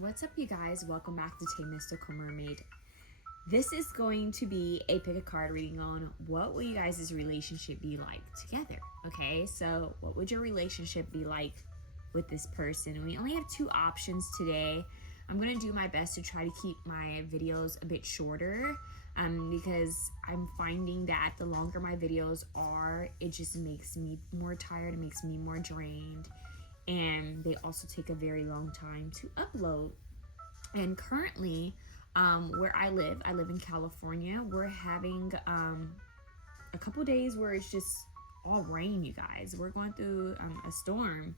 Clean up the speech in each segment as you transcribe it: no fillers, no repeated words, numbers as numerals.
What's up, you guys? Welcome back to 𝘮𝘪𝘱 Mermaid. This is going to be a pick a card reading on what will you guys' relationship be like together. Okay, so what would your relationship be like with this person? We only have two options today. I'm going to do my best to try to keep my videos a bit shorter because I'm finding that the longer my videos are, it just makes me more tired, it makes me more drained, and they also take a very long time to upload. And currently, where I live in California, we're having a couple days where it's just all rain, you guys. We're going through a storm,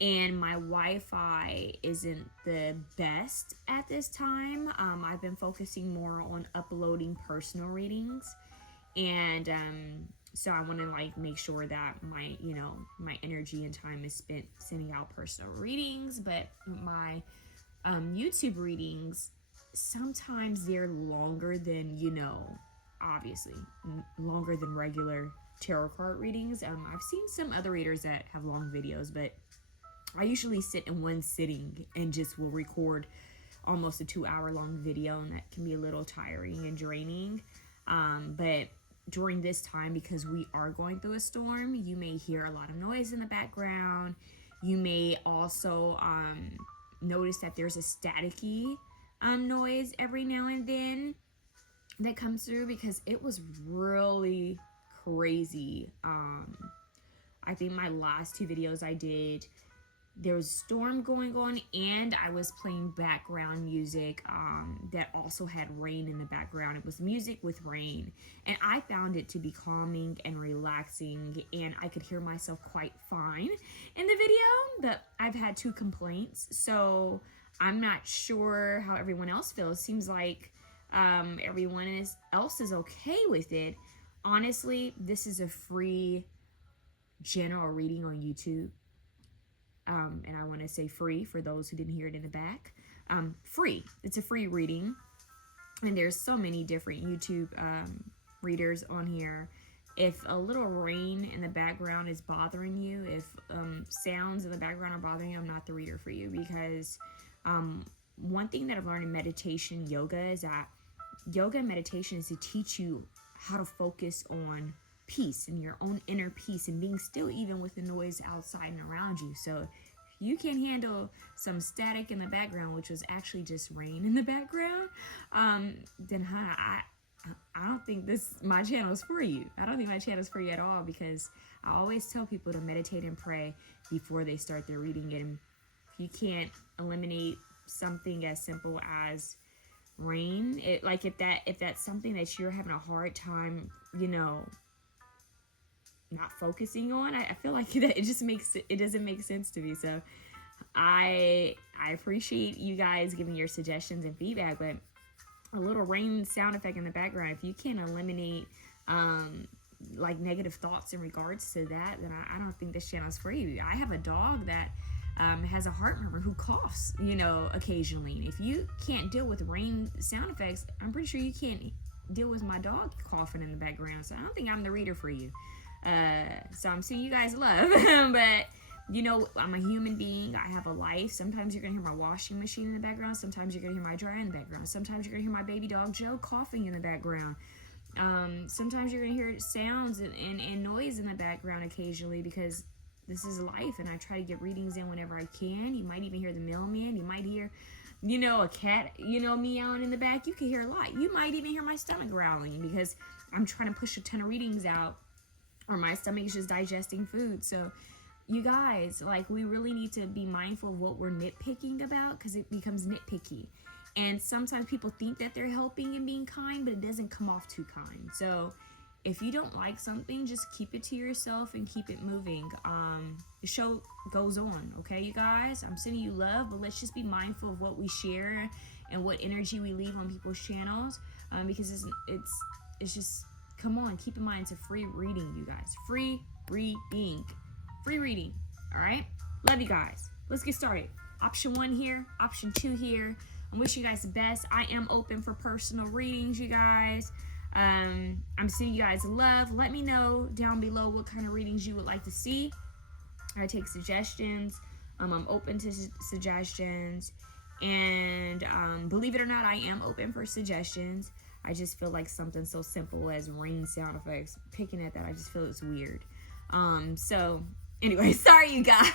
and my Wi-Fi isn't the best at this time. I've been focusing more on uploading personal readings, and so I want to make sure that my energy and time is spent sending out personal readings. But my YouTube readings, sometimes they're longer than, obviously longer than regular tarot card readings. I've seen some other readers that have long videos, but I usually sit in one sitting and just will record almost a 2-hour long video, and that can be a little tiring and draining. But during this time, because we are going through a storm, you may hear a lot of noise in the background. You may also notice that there's a staticky noise every now and then that comes through, because it was really crazy. I think my last two videos I did, there was a storm going on, and I was playing background music that also had rain in the background. It was music with rain, and I found it to be calming and relaxing, and I could hear myself quite fine in the video. But I've had 2 complaints, so I'm not sure how everyone else feels. Seems like everyone else is okay with it. Honestly, this is a free general reading on YouTube. And I want to say free for those who didn't hear it in the back. Free. It's a free reading. And there's so many different YouTube readers on here. If a little rain in the background is bothering you, if sounds in the background are bothering you, I'm not the reader for you. Because one thing that I've learned in meditation, yoga, is that yoga and meditation is to teach you how to focus on peace and your own inner peace and being still, even with the noise outside and around you. So if you can handle some static in the background, which was actually just rain in the background, then I don't think my channel is for you. I don't think my channel is for you at all, because I always tell people to meditate and pray before they start their reading. And if you can't eliminate something as simple as rain, if that's something that you're having a hard time, not focusing on, I feel like that it doesn't make sense to me. So I appreciate you guys giving your suggestions and feedback, but a little rain sound effect in the background, if you can't eliminate negative thoughts in regards to that, then I don't think this channel is for you. I have a dog that has a heart murmur who coughs, occasionally. And if you can't deal with rain sound effects, I'm pretty sure you can't deal with my dog coughing in the background. So I don't think I'm the reader for you. So I'm sending you guys love, but I'm a human being. I have a life. Sometimes you're gonna hear my washing machine in the background. Sometimes you're gonna hear my dryer in the background. Sometimes you're gonna hear my baby dog Joe coughing in the background. Sometimes you're gonna hear sounds and noise in the background occasionally, because this is life, and I try to get readings in whenever I can. You might even hear the mailman. You might hear a cat, meowing in the back. You can hear a lot. You might even hear my stomach growling, because I'm trying to push a ton of readings out, or my stomach is just digesting food. So you guys, we really need to be mindful of what we're nitpicking about, because it becomes nitpicky. And sometimes people think that they're helping and being kind, but it doesn't come off too kind. So if you don't like something, just keep it to yourself and keep it moving. The show goes on, okay, you guys? I'm sending you love, but let's just be mindful of what we share and what energy we leave on people's channels, because it's just, come on, keep in mind, it's a free reading, you guys. Free reading. Free reading. All right? Love you guys. Let's get started. Option 1 here. Option 2 here. I'm wishing you guys the best. I am open for personal readings, you guys. I'm sending you guys love. Let me know down below what kind of readings you would like to see. I take suggestions. I'm open to suggestions. And believe it or not, I am open for suggestions. I just feel like something so simple as rain sound effects, picking at that, I just feel it's weird. So anyway, sorry you guys.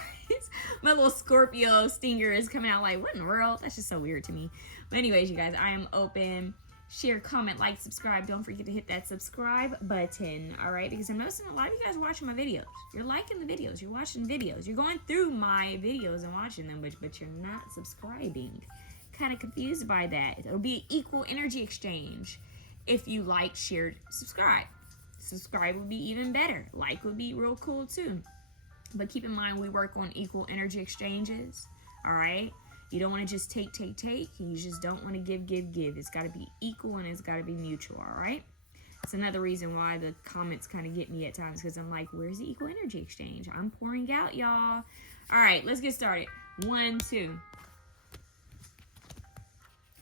My little Scorpio stinger is coming out like, what in the world? That's just so weird to me. But anyways, you guys, I am open. Share, comment, like, subscribe. Don't forget to hit that subscribe button, all right? Because I'm noticing a lot of you guys are watching my videos. You're liking the videos. You're watching videos. You're going through my videos and watching them, but you're not subscribing. Kind of confused by that. It'll be an equal energy exchange if you like, share, subscribe. Subscribe would be even better. Like would be real cool too. But keep in mind, we work on equal energy exchanges, all right? You don't want to just take. You just don't want to give. It's got to be equal and it's got to be mutual, all right? It's another reason why the comments kind of get me at times, because I'm like, where's the equal energy exchange? I'm pouring out, y'all. All right, let's get started. 1, 2.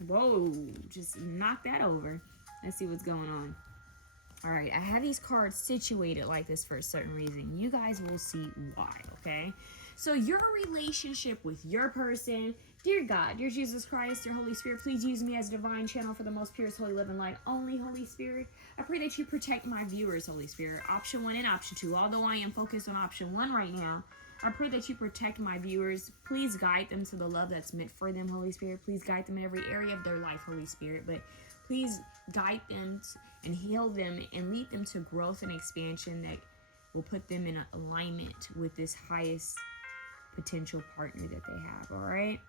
Whoa, just knock that over. Let's see what's going on. All right, I have these cards situated like this for a certain reason. You guys will see why, okay? So your relationship with your person, dear God, dear Jesus Christ, dear Holy Spirit, please use me as a divine channel for the most purest, holy, living light only, Holy Spirit. I pray that you protect my viewers, Holy Spirit. Option 1 and option 2. Although I am focused on option 1 right now, I pray that you protect my viewers. Please guide them to the love that's meant for them, Holy Spirit. Please guide them in every area of their life, Holy Spirit. But please guide them and heal them and lead them to growth and expansion that will put them in alignment with this highest potential partner that they have, all right?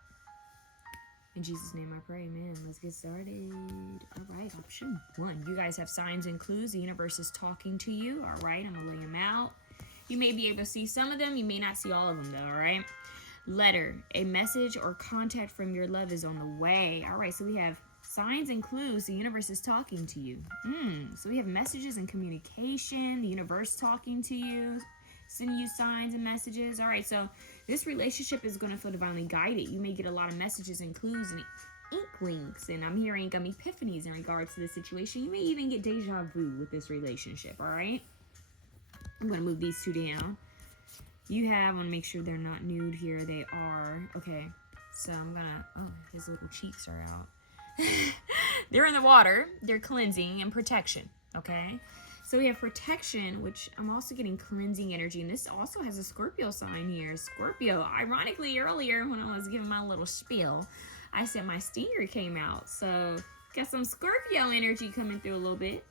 In Jesus' name I pray, amen. Let's get started. All right, option 1. You guys have signs and clues. The universe is talking to you, all right? I'm going to lay them out. You may be able to see some of them. You may not see all of them, though, all right? Letter, a message or contact from your love is on the way. All right, so we have signs and clues. The universe is talking to you. So we have messages and communication. The universe talking to you, sending you signs and messages. All right, so this relationship is going to feel divinely guided. You may get a lot of messages and clues and inklings, and I'm hearing epiphanies in regards to this situation. You may even get deja vu with this relationship, all right? I'm going to move these 2 down. You have, I want to make sure they're not nude here. They are. Okay, so I'm going to, oh, his little cheeks are out. They're in the water. They're cleansing and protection, okay? So we have protection, which I'm also getting cleansing energy. And this also has a Scorpio sign here. Scorpio, ironically, earlier when I was giving my little spiel, I said my stinger came out. So got some Scorpio energy coming through a little bit.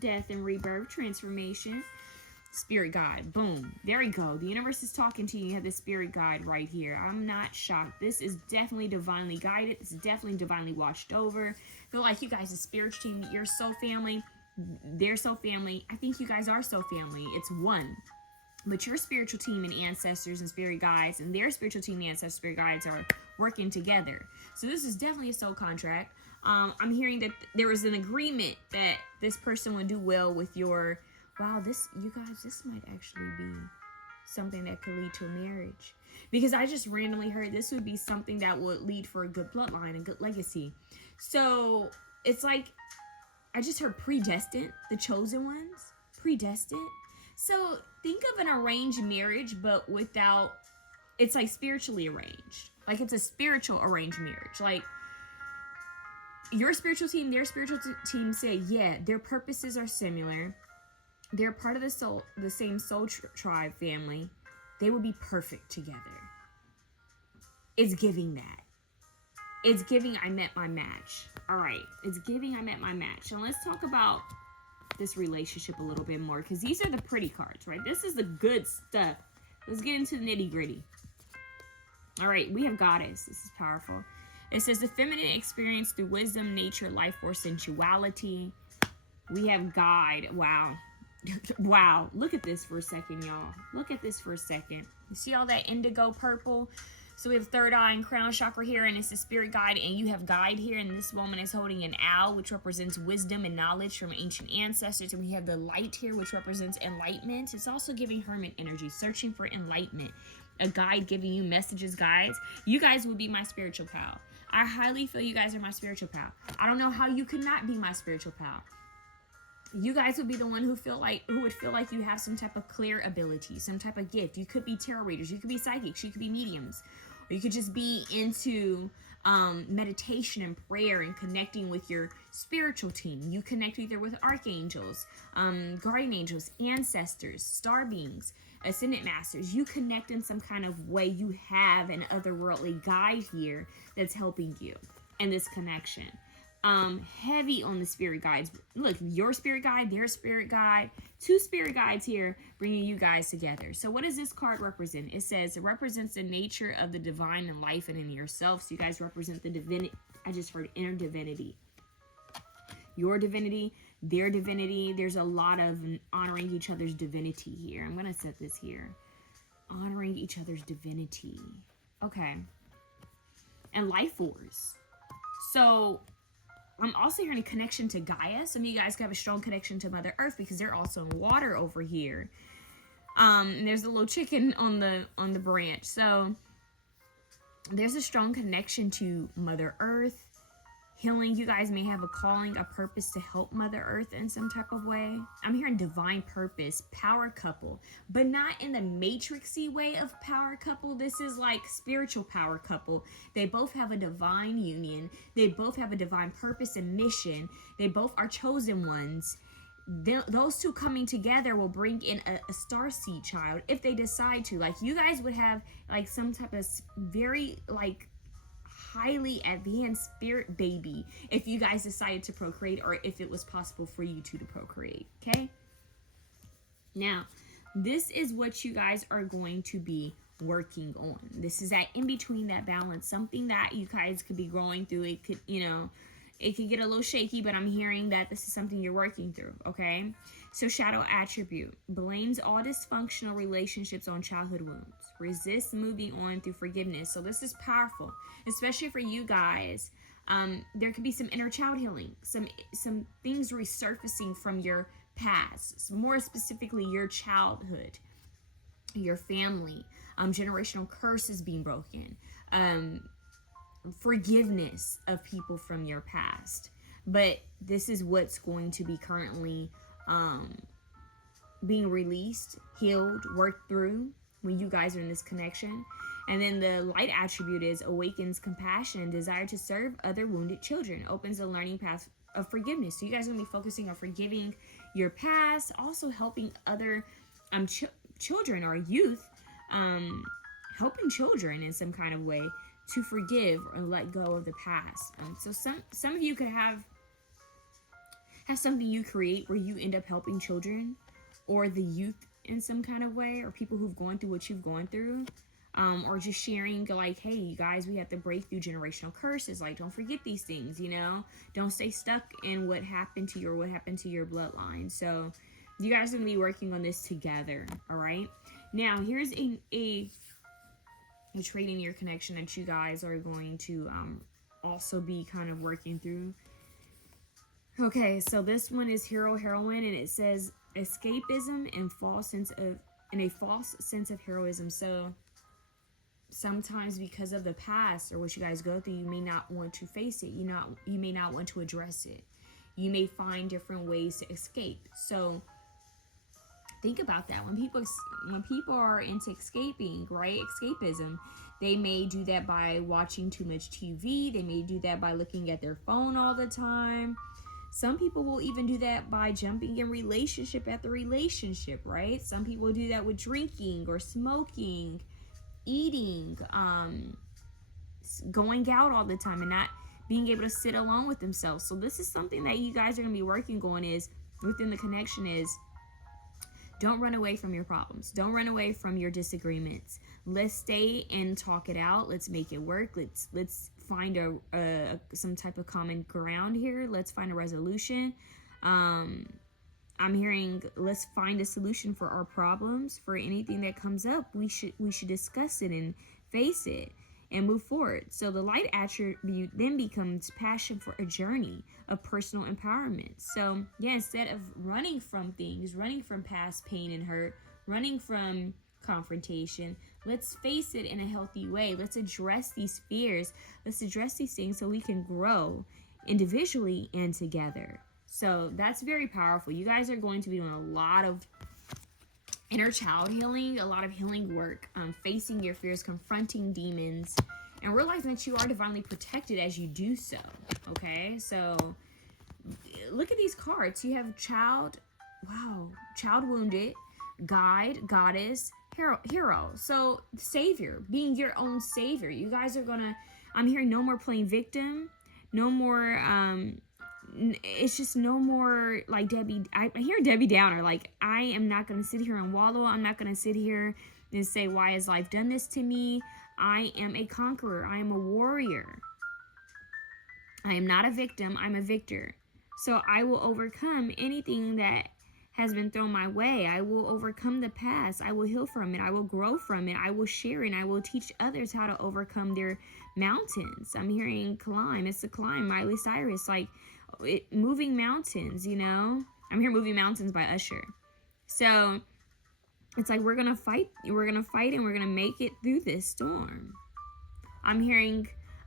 Death and rebirth, transformation. Spirit guide, boom, there we go. The universe is talking to you. You have the spirit guide right here. I'm not shocked. This is definitely divinely guided. This is definitely divinely watched over. I feel like you guys, the spiritual team, you're so family. They're so family. I think you guys are so family. It's one. But your spiritual team and ancestors and spirit guides and their spiritual team and ancestors spirit guides are working together. So this is definitely a soul contract. I'm hearing that there was an agreement that this person would do well with your... Wow, you guys, this might actually be something that could lead to a marriage. Because I just randomly heard this would be something that would lead for a good bloodline, a good legacy. So it's like, I just heard predestined, the chosen ones, predestined. So think of an arranged marriage, but without, it's like spiritually arranged. Like it's a spiritual arranged marriage. Like your spiritual team, their spiritual team say, yeah, their purposes are similar. They're part of the same soul tribe family. They would be perfect together. It's giving that. It's giving I met my match. All right. It's giving I met my match. And let's talk about this relationship a little bit more, because these are the pretty cards, right? This is the good stuff. Let's get into the nitty gritty. All right. We have Goddess. This is powerful. It says the feminine experience through wisdom, nature, life force, sensuality. We have Guide. Wow. Wow, look at this for a second, y'all. Look at this for a second. You see all that indigo purple? So we have third eye and crown chakra here, and it's the spirit guide, and you have guide here, and this woman is holding an owl, which represents wisdom and knowledge from ancient ancestors, and we have the light here, which represents enlightenment. It's also giving hermit energy, searching for enlightenment. A guide giving you messages, guides. You guys will be my spiritual pal. I highly feel you guys are my spiritual pal. I don't know how you could not be my spiritual pal. You guys would be the one who would feel like you have some type of clear ability, some type of gift. You could be tarot readers, you could be psychics, you could be mediums, or you could just be into meditation and prayer and connecting with your spiritual team. You connect either with archangels, guardian angels, ancestors, star beings, ascendant masters. You connect in some kind of way. You have an otherworldly guide here that's helping you in this connection. Heavy on the spirit guides. Look, your spirit guide, their spirit guide, two spirit guides here bringing you guys together. So what does this card represent? It says it represents the nature of the divine in life and in yourself. So you guys represent the divinity. I just heard inner divinity. Your divinity, their divinity. There's a lot of honoring each other's divinity here. I'm going to set this here. Honoring each other's divinity. Okay. And life force. So I'm also hearing a connection to Gaia. Some of you guys have a strong connection to Mother Earth because they're also in water over here. And there's a little chicken on the branch. So there's a strong connection to Mother Earth. Healing, you guys may have a calling, a purpose to help Mother Earth in some type of way. I'm hearing divine purpose, power couple, but not in the matrixy way of power couple. This is like spiritual power couple. They both have a divine union. They both have a divine purpose and mission. They both are chosen ones. Those two coming together will bring in a star seed child if they decide to. Like, you guys would have like some type of very like highly advanced spirit baby if you guys decided to procreate, or if it was possible for you two to procreate. Okay, now this is what you guys are going to be working on. This is that in between, that balance, something that you guys could be growing through. It could, you know, it could get a little shaky, but I'm hearing that this is something you're working through. Okay, so shadow attribute blames all dysfunctional relationships on childhood wounds. Resist moving on through forgiveness. So this is powerful, especially for you guys. There could be some inner child healing, some things resurfacing from your past, more specifically your childhood, your family, generational curses being broken, forgiveness of people from your past. But this is what's going to be currently being released, healed, worked through when you guys are in this connection. And then the light attribute is awakens compassion and desire to serve other wounded children, opens a learning path of forgiveness. So you guys are going to be focusing on forgiving your past, also helping other children or youth, helping children in some kind of way to forgive or let go of the past. So some of you could have something you create where you end up helping children or the youth in some kind of way, or people who've gone through what you've gone through, or just sharing like, hey, you guys, we have to break through generational curses. Like, don't forget these things, you know, don't stay stuck in what happened to your bloodline. So you guys are gonna be working on this together. All right, now here's a trait in your connection that you guys are going to also be kind of working through. Okay, so this one is hero heroine, and it says escapism and a false sense of heroism. So sometimes because of the past or what you guys go through, you may not want to face it. You may not want to address it. You may find different ways to escape. So think about that. When people are into escaping, right? Escapism, they may do that by watching too much TV. They may do that by looking at their phone all the time. Some people will even do that by jumping in relationship after relationship, right? Some people do that with drinking or smoking, eating, going out all the time and not being able to sit alone with themselves. So this is something that you guys are going to be working on, is within the connection, is don't run away from your problems. Don't run away from your disagreements. Let's stay and talk it out. Let's make it work. Let's find some type of common ground here. Let's find a resolution. I'm hearing let's find a solution for our problems. For anything that comes up, we should discuss it and face it and move forward. So the light attribute then becomes passion for a journey of personal empowerment. So yeah, instead of running from things, running from past pain and hurt, running from confrontation, let's face it in a healthy way. Let's address these fears. Let's address these things so we can grow individually and together. So that's very powerful. You guys are going to be doing a lot of inner child healing, a lot of healing work, facing your fears, confronting demons, and realizing that you are divinely protected as you do so. Okay, so look at these cards. You have child, wow, child wounded, guide, goddess, hero. So savior, being your own savior. You guys are gonna, I'm hearing no more playing victim, no more, it's just no more like Debbie. I hear Debbie Downer. Like, I am not gonna sit here and wallow. I'm not gonna sit here and say, why has life done this to me? I am a conqueror. I am a warrior. I am not a victim. I'm a victor. So I will overcome anything that has been thrown my way. I will overcome the past. I will heal from it. I will grow from it. I will share it. And I will teach others how to overcome their mountains. I'm hearing climb. It's the climb, Miley Cyrus. Like, moving mountains, you know? I'm hearing Moving Mountains by Usher. So it's like we're going to fight. We're going to fight and we're going to make it through this storm. I'm hearing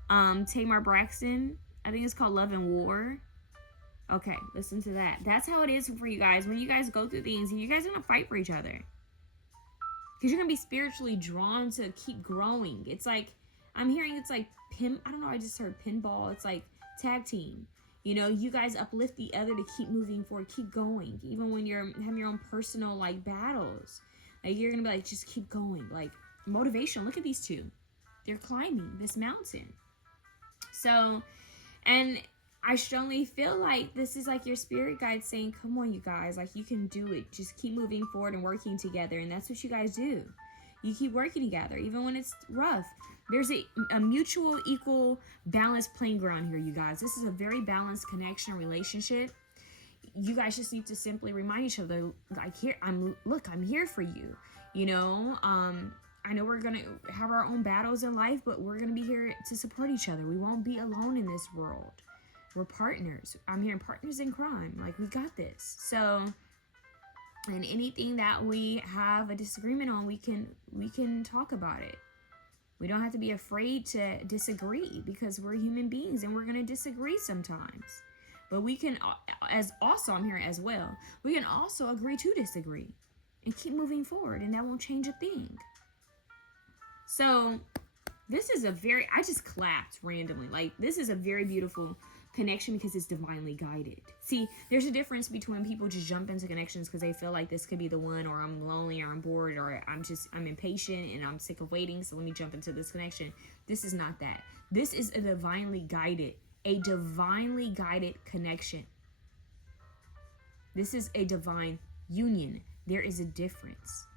Tamar Braxton. I think it's called Love and War. Okay, listen to that. That's how it is for you guys. When you guys go through things, you guys are going to fight for each other. Because you're going to be spiritually drawn to keep growing. It's like, I'm hearing it's like I don't know, I just heard pinball. It's like tag team. You know, you guys uplift the other to keep moving forward, keep going. Even when you're having your own personal, like, battles. Like, you're going to be like, just keep going. Like, motivation. Look at these two. They're climbing this mountain. So, and I strongly feel like this is like your spirit guide saying, come on, you guys, like, you can do it. Just keep moving forward and working together. And that's what you guys do. You keep working together, even when it's rough. There's a mutual, equal, balanced playing ground here, you guys. This is a very balanced connection, relationship. You guys just need to simply remind each other, like, I'm here for you. You know, I know we're going to have our own battles in life, but we're going to be here to support each other. We won't be alone in this world. We're partners. I'm hearing partners in crime. Like, we got this. So, and anything that we have a disagreement on, we can talk about it. We don't have to be afraid to disagree because we're human beings and we're going to disagree sometimes. But we can, I'm hearing as well, we can also agree to disagree and keep moving forward, and that won't change a thing. So this is I just clapped randomly. Like, this is a very beautiful connection because it's divinely guided. See, there's a difference between people just jump into connections because they feel like this could be the one, or I'm lonely, or I'm bored, or I'm impatient and I'm sick of waiting, so let me jump into this connection. This is not that. This is a divinely guided connection. This is a divine union. There is a difference.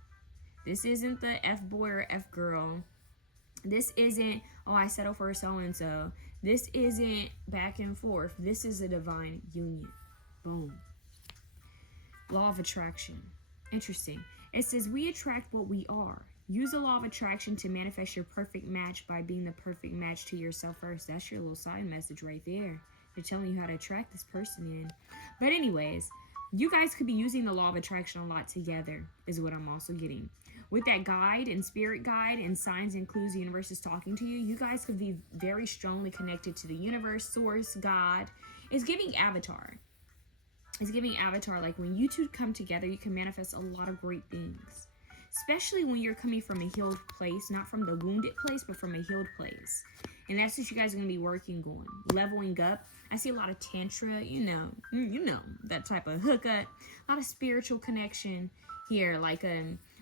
This isn't the F boy or F girl. This isn't, oh, I settle for so-and-so. This isn't back and forth. This is a divine union. Boom. Law of attraction. Interesting. It says we attract what we are. Use the law of attraction to manifest your perfect match by being the perfect match to yourself first. That's your little side message right there. They're telling you how to attract this person in. But anyways, you guys could be using the law of attraction a lot together is what I'm also getting. With that guide and spirit guide and signs and clues the universe is talking to you, you guys could be very strongly connected to the universe, source, God. It's giving avatar. It's giving avatar. Like, when you two come together, you can manifest a lot of great things. Especially when you're coming from a healed place, not from the wounded place, but from a healed place. And that's what you guys are going to be working on. Leveling up. I see a lot of tantra, you know, that type of hookup. A lot of spiritual connection here. Like,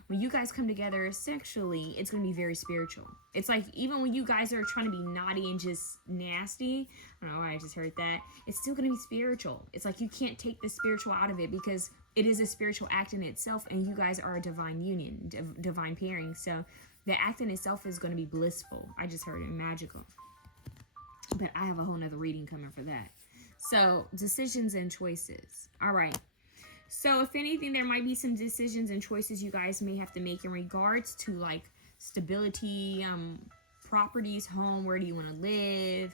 when you guys come together sexually, it's going to be very spiritual. It's like, even when you guys are trying to be naughty and just nasty, I don't know why I just heard that, it's still going to be spiritual. It's like you can't take the spiritual out of it because it is a spiritual act in itself, and you guys are a divine union, divine pairing. So the act in itself is going to be blissful. I just heard it, magical. But I have a whole nother reading coming for that. So, decisions and choices. All right. So, if anything, there might be some decisions and choices you guys may have to make in regards to, like, stability, properties, home, where do you want to live?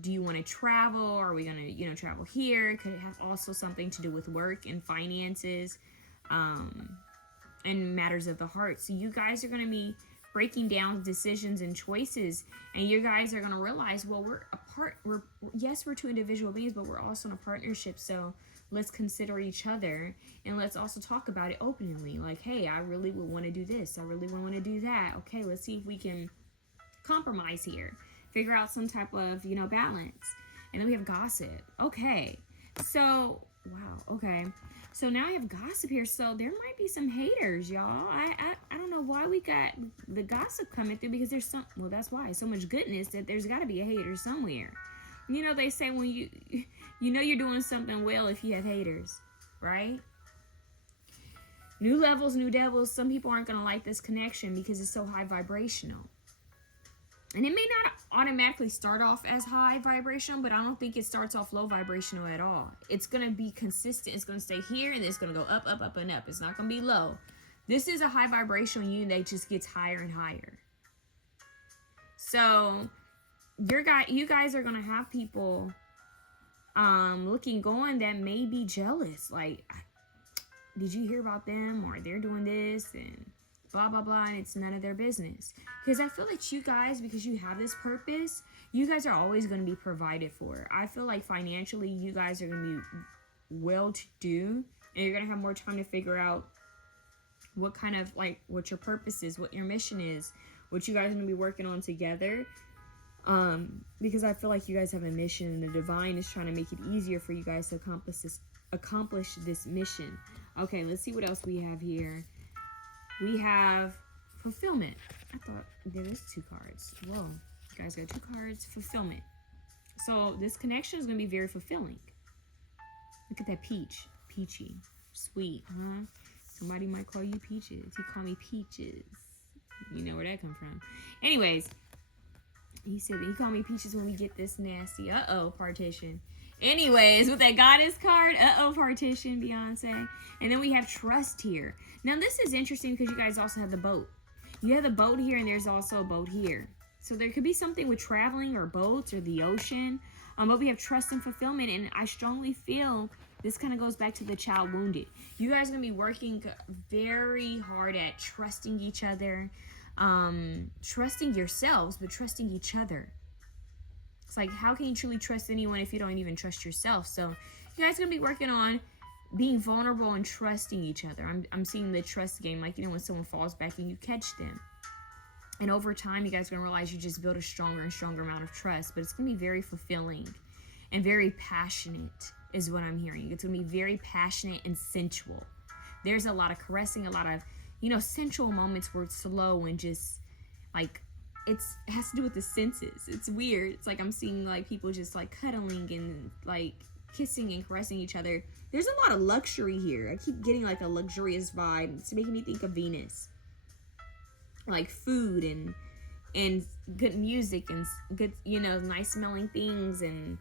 Do you want to travel? Are we going to, travel here? Could it have also something to do with work and finances, and matters of the heart? So, you guys are going to be breaking down decisions and choices, and you guys are going to realize, well, we're apart. We're two individual beings, but we're also in a partnership. So let's consider each other, and let's also talk about it openly. Like, hey, I really would want to do this. I really want to do that. Okay, let's see if we can compromise here. Figure out some type of, balance. And then we have gossip. Okay. So, wow. Okay. So now I have gossip here. So there might be some haters, y'all. I don't know why we got the gossip coming through, because there's that's why. So much goodness that there's got to be a hater somewhere. They say when you're doing something well if you have haters, right? New levels, new devils. Some people aren't going to like this connection because it's so high vibrational. And it may not automatically start off as high vibrational, but I don't think it starts off low vibrational at all. It's going to be consistent. It's going to stay here, and it's going to go up, up, up, and up. It's not going to be low. This is a high vibrational union that just gets higher and higher. So you guys are going to have people going that may be jealous. Like, did you hear about them? Or they're doing this and blah, blah, blah. And it's none of their business. Because I feel like you guys, because you have this purpose, you guys are always going to be provided for. I feel like financially, you guys are going to be well-to-do. And you're going to have more time to figure out what kind of, what your purpose is, what your mission is, what you guys are going to be working on together. Because I feel like you guys have a mission, and the divine is trying to make it easier for you guys to accomplish this mission. Okay, let's see what else we have here. We have fulfillment. I thought there is 2 cards. Whoa, you guys got 2 cards. Fulfillment. So this connection is going to be very fulfilling. Look at that peach. Peachy. Sweet, huh? Somebody might call you Peaches. He called me Peaches. You know where that come from. Anyways, he said that he called me Peaches when we get this nasty. Uh-oh, partition. Anyways, with that goddess card, uh-oh, partition, Beyonce. And then we have trust here. Now, this is interesting because you guys also have the boat. You have the boat here, and there's also a boat here. So there could be something with traveling or boats or the ocean. But we have trust and fulfillment, and I strongly feel this kind of goes back to the child wounded. You guys are going to be working very hard at trusting each other, trusting yourselves, but trusting each other. It's like, how can you truly trust anyone if you don't even trust yourself? So you guys are going to be working on being vulnerable and trusting each other. I'm seeing the trust game, like, when someone falls back and you catch them. And over time, you guys are going to realize you just build a stronger and stronger amount of trust. But it's going to be very fulfilling and very passionate is what I'm hearing. It's going to be very passionate and sensual. There's a lot of caressing, a lot of, sensual moments where it's slow and just, it has to do with the senses. It's weird. It's like I'm seeing, people just, cuddling and, kissing and caressing each other. There's a lot of luxury here. I keep getting, a luxurious vibe. It's making me think of Venus. Food and good music and good, nice smelling things and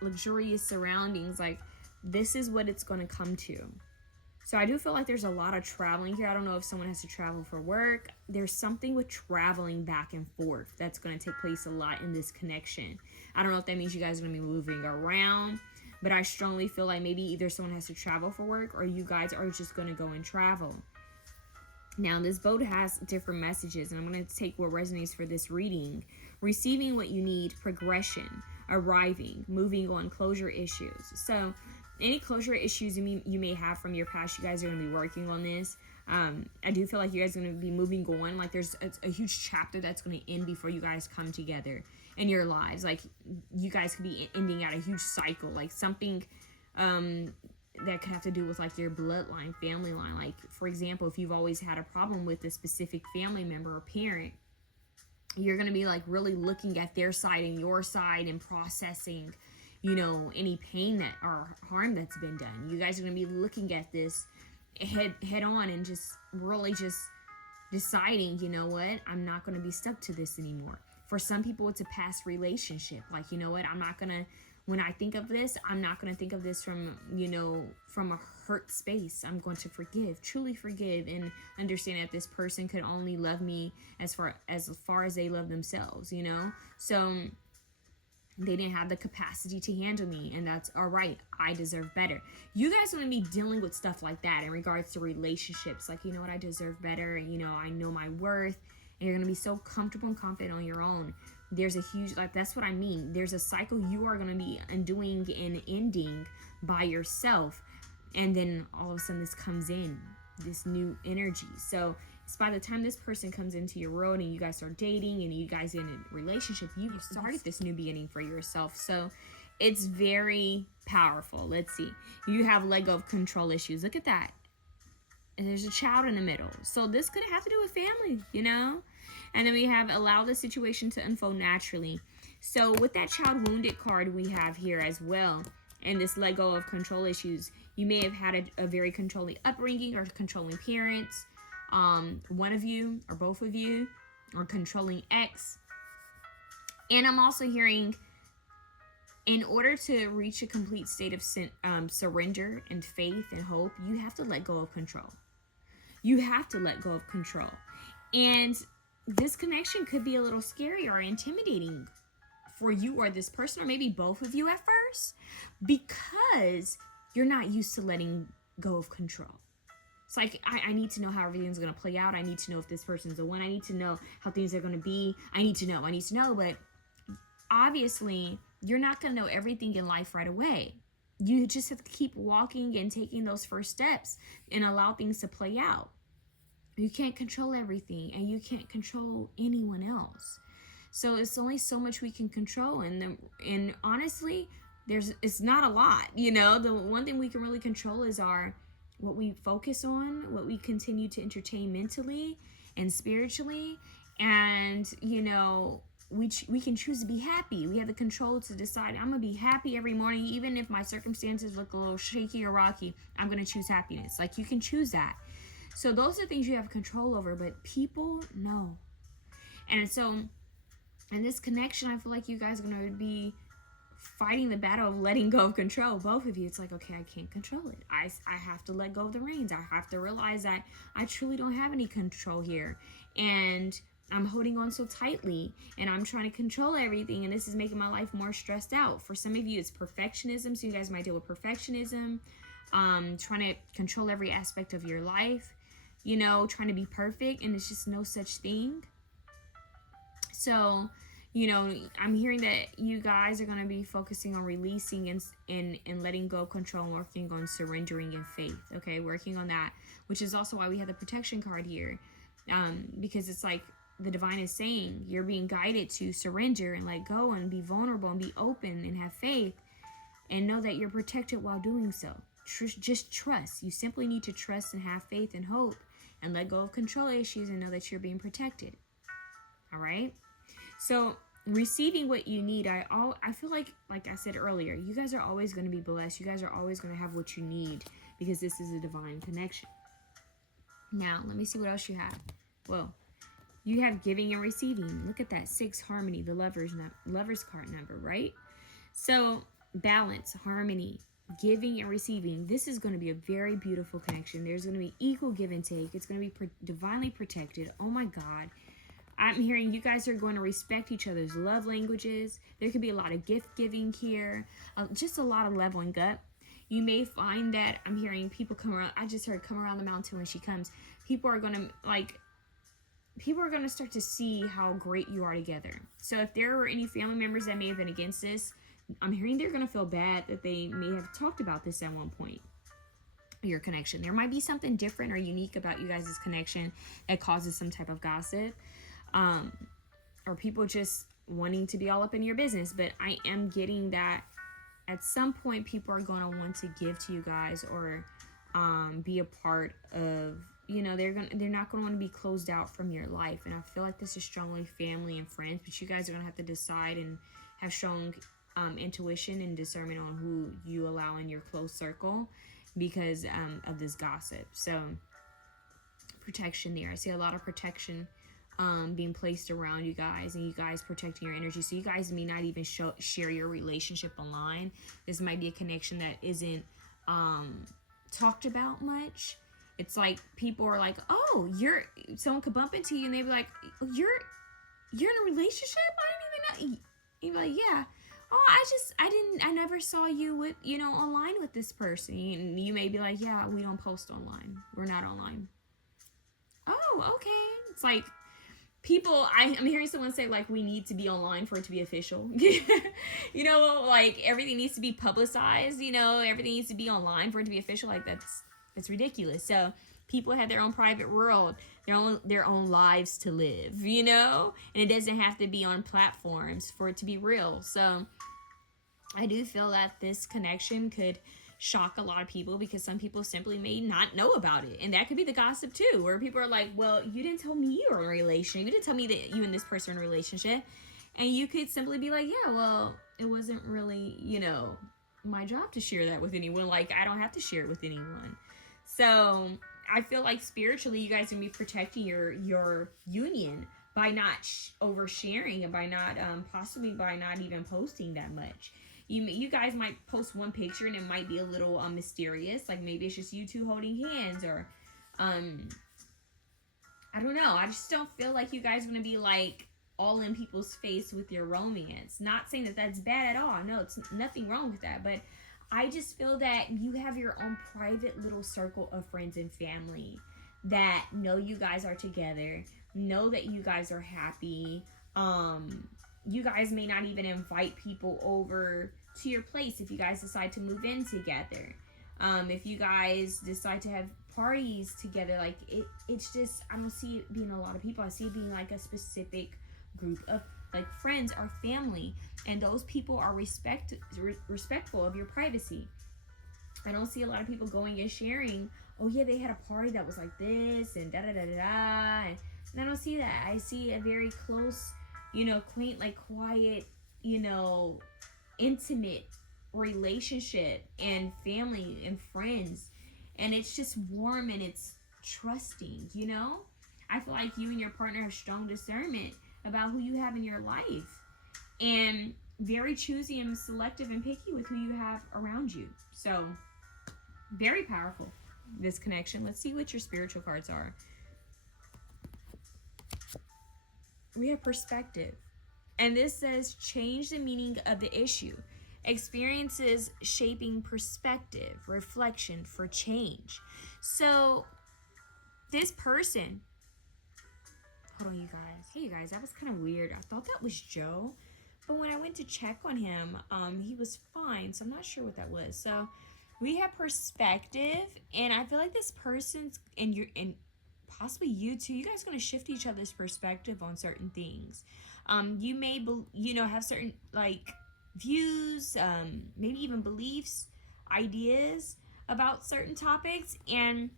luxurious surroundings. This is what it's going to come to. So I do feel like there's a lot of traveling here. I don't know if someone has to travel for work. There's something with traveling back and forth that's going to take place a lot in this connection. I don't know if that means you guys are going to be moving around, but I strongly feel like maybe either someone has to travel for work or you guys are just going to go and travel. Now, this boat has different messages, and I'm going to take what resonates for this reading. Receiving what you need, progression, arriving, moving on, closure issues. So any closure issues you may have from your past, you guys are going to be working on this. I do feel like you guys are going to be moving on. There's a huge chapter that's going to end before you guys come together in your lives. You guys could be ending out a huge cycle, something that could have to do with your bloodline, family line. For example, if you've always had a problem with a specific family member or parent, you're going to be really looking at their side and your side and processing any pain that or harm that's been done. You guys are going to be looking at this head on and just really just deciding, what, I'm not going to be stuck to this anymore. For some people, it's a past relationship. What, I'm not going to, when I think of this, I'm not going to think of this from, from a hurt space. I'm going to truly forgive, and understand that this person could only love me as far as they love themselves, So they didn't have the capacity to handle me, and that's all right. I deserve better. You guys are going to be dealing with stuff like that in regards to relationships. What, I deserve better, and, I know my worth, and you're going to be so comfortable and confident on your own. There's a huge, that's what I mean. There's a cycle you are going to be undoing and ending by yourself. And then all of a sudden this comes in, this new energy. So So by the time this person comes into your world and you guys start dating and you guys in a relationship, you've started this new beginning for yourself. So it's very powerful. Let's see. You have let go of control issues. Look at that. And there's a child in the middle. So this could have to do with family, you know? And then we have allow the situation to unfold naturally. So with that child wounded card we have here as well, and this let go of control issues, you may have had a very controlling upbringing or controlling parents, one of you or both of you, or controlling ex. And I'm also hearing, in order to reach a complete state of surrender and faith and hope, you have to let go of control. You have to let go of control. And this connection could be a little scary or intimidating for you or this person, or maybe both of you at first, because you're not used to letting go of control. It's like, I need to know how everything's going to play out. I need to know if this person's the one. I need to know how things are going to be. I need to know. But obviously, you're not going to know everything in life right away. You just have to keep walking and taking those first steps and allow things to play out. You can't control everything, and you can't control anyone else. So it's only so much we can control, and honestly, it's not a lot. You know, the one thing we can really control is what we focus on, what we continue to entertain mentally and spiritually, and you know, we can choose to be happy. We have the control to decide, I'm gonna be happy every morning, even if my circumstances look a little shaky or rocky. I'm gonna choose happiness. Like, you can choose that. So those are things you have control over, but people, no. And so in this connection, I feel like you guys are going to be fighting the battle of letting go of control. Both of you, it's like, okay, I can't control it. I have to let go of the reins. I have to realize that I truly don't have any control here. And I'm holding on so tightly, and I'm trying to control everything, and this is making my life more stressed out. For some of you, it's perfectionism, so you guys might deal with perfectionism, trying to control every aspect of your life. You know, trying to be perfect, and it's just no such thing. So, you know, I'm hearing that you guys are going to be focusing on releasing and letting go of control, and working on surrendering and faith. Okay, working on that, which is also why we have the protection card here, because it's like the divine is saying you're being guided to surrender and let go and be vulnerable and be open and have faith and know that you're protected while doing so. Just trust. You simply need to trust and have faith and hope, and let go of control issues and know that you're being protected. All right? So receiving what you need, I feel like I said earlier, you guys are always going to be blessed. You guys are always going to have what you need, because this is a divine connection. Now, let me see what else you have. Well, you have giving and receiving. Look at that, 6 harmony, the lovers card number, right? So balance, harmony, giving and receiving. This is going to be a very beautiful connection. There's going to be equal give and take. It's going to be divinely protected. Oh my God. I'm hearing you guys are going to respect each other's love languages. There could be a lot of gift giving here. Just a lot of leveling up. You may find that I'm hearing people come around. I just heard come around the mountain when she comes. People are going to start to see how great you are together. So if there were any family members that may have been against this, I'm hearing they're going to feel bad that they may have talked about this at one point. Your connection. There might be something different or unique about you guys' connection that causes some type of gossip. Or people just wanting to be all up in your business. But I am getting that at some point people are going to want to give to you guys, or be a part of, you know, they're not going to want to be closed out from your life. And I feel like this is strongly family and friends, but you guys are going to have to decide and have strong intuition and discernment on who you allow in your close circle because of this gossip. So protection there. I see a lot of protection being placed around you guys, and you guys protecting your energy. So you guys may not even share your relationship online. This might be a connection that isn't talked about much. It's like people are like, oh, someone could bump into you and they'd be like, you're in a relationship? I didn't even know. You'd be like, yeah. Oh, I never saw you with, online with this person. And you may be like, yeah, we don't post online. We're not online. Oh, okay. It's like people, I'm hearing someone say, like, we need to be online for it to be official. Like everything needs to be publicized, everything needs to be online for it to be official. Like that's ridiculous. So People have their own private world, their own lives to live, you know? And it doesn't have to be on platforms for it to be real. So I do feel that this connection could shock a lot of people because some people simply may not know about it. And that could be the gossip too, where people are like, well, you didn't tell me you were in a relationship. You didn't tell me that you and this person are in a relationship. And you could simply be like, yeah, well, it wasn't really, you know, my job to share that with anyone. Like, I don't have to share it with anyone. So I feel like spiritually, you guys are going to be protecting your union by not oversharing and by not, possibly by not even posting that much. You guys might post one picture and it might be a little mysterious. Like maybe it's just you two holding hands or, I don't know. I just don't feel like you guys are going to be like all in people's face with your romance. Not saying that that's bad at all. No, it's nothing wrong with that. But I just feel that you have your own private little circle of friends and family that know you guys are together, know that you guys are happy. You guys may not even invite people over to your place if you guys decide to move in together. If you guys decide to have parties together, like it's just, I don't see it being a lot of people. I see it being like a specific group of like friends or family, and those people are respectful of your privacy. I don't see a lot of people going and sharing, oh yeah, they had a party that was like this and da da da da da, and I don't see that. I see a very close, you know, quaint, like quiet, you know, intimate relationship and family and friends, and it's just warm and it's trusting, you know. I feel like you and your partner have strong discernment about who you have in your life, and very choosy and selective and picky with who you have around you. So very powerful, this connection. Let's see what your spiritual cards are. We have perspective, and this says change the meaning of the issue. Experiences shaping perspective, reflection for change. So this person, hold on you guys. Hey you guys, that was kind of weird. I thought that was Joe, but when I went to check on him, he was fine. So I'm not sure what that was. So we have perspective, and I feel like this person's and possibly you too, you guys are going to shift each other's perspective on certain things. You may have certain like views, maybe even beliefs, ideas about certain topics, and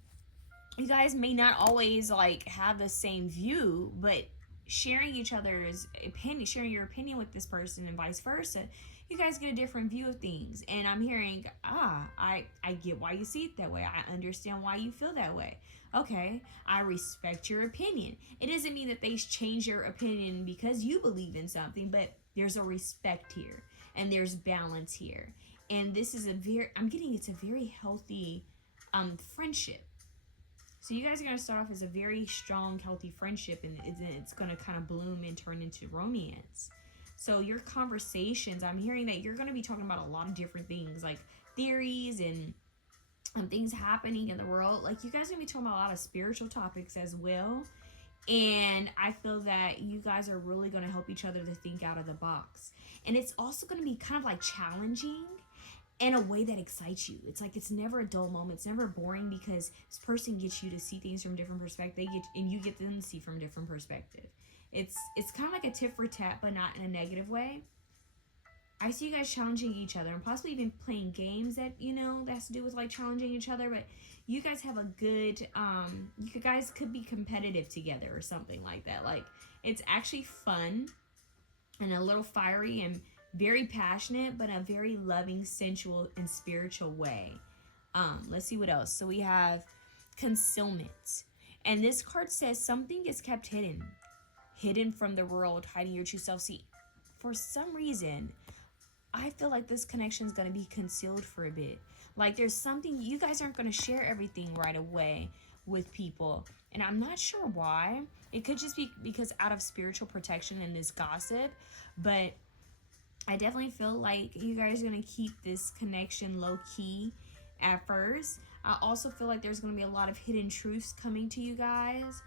you guys may not always like have the same view, but sharing each other's opinion, sharing your opinion with this person and vice versa, you guys get a different view of things. And I'm hearing, I get why you see it that way. I understand why you feel that way. Okay, I respect your opinion. It doesn't mean that they change your opinion because you believe in something, but there's a respect here and there's balance here. And this is it's a very healthy friendship. So you guys are going to start off as a very strong, healthy friendship, and it's going to kind of bloom and turn into romance. So your conversations, I'm hearing that you're going to be talking about a lot of different things, like theories and things happening in the world. Like you guys are going to be talking about a lot of spiritual topics as well. And I feel that you guys are really going to help each other to think out of the box. And it's also going to be kind of like challenging in a way that excites you. It's like it's never a dull moment. It's never boring because this person gets you to see things from different perspectives. And you get them to see from a different perspective. It's kind of like a tit for tat, but not in a negative way. I see you guys challenging each other and possibly even playing games that, that has to do with like challenging each other. But you guys have a good, you guys could be competitive together or something like that. Like it's actually fun and a little fiery and very passionate, but a very loving, sensual, and spiritual way. Let's see what else. So we have concealment. And this card says something is kept hidden from the world, hiding your true self. See, for some reason, I feel like this connection is going to be concealed for a bit. Like there's something, you guys aren't going to share everything right away with people. And I'm not sure why. It could just be because out of spiritual protection and this gossip. But I definitely feel like you guys are going to keep this connection low key at first. I also feel like there's going to be a lot of hidden truths coming to you guys.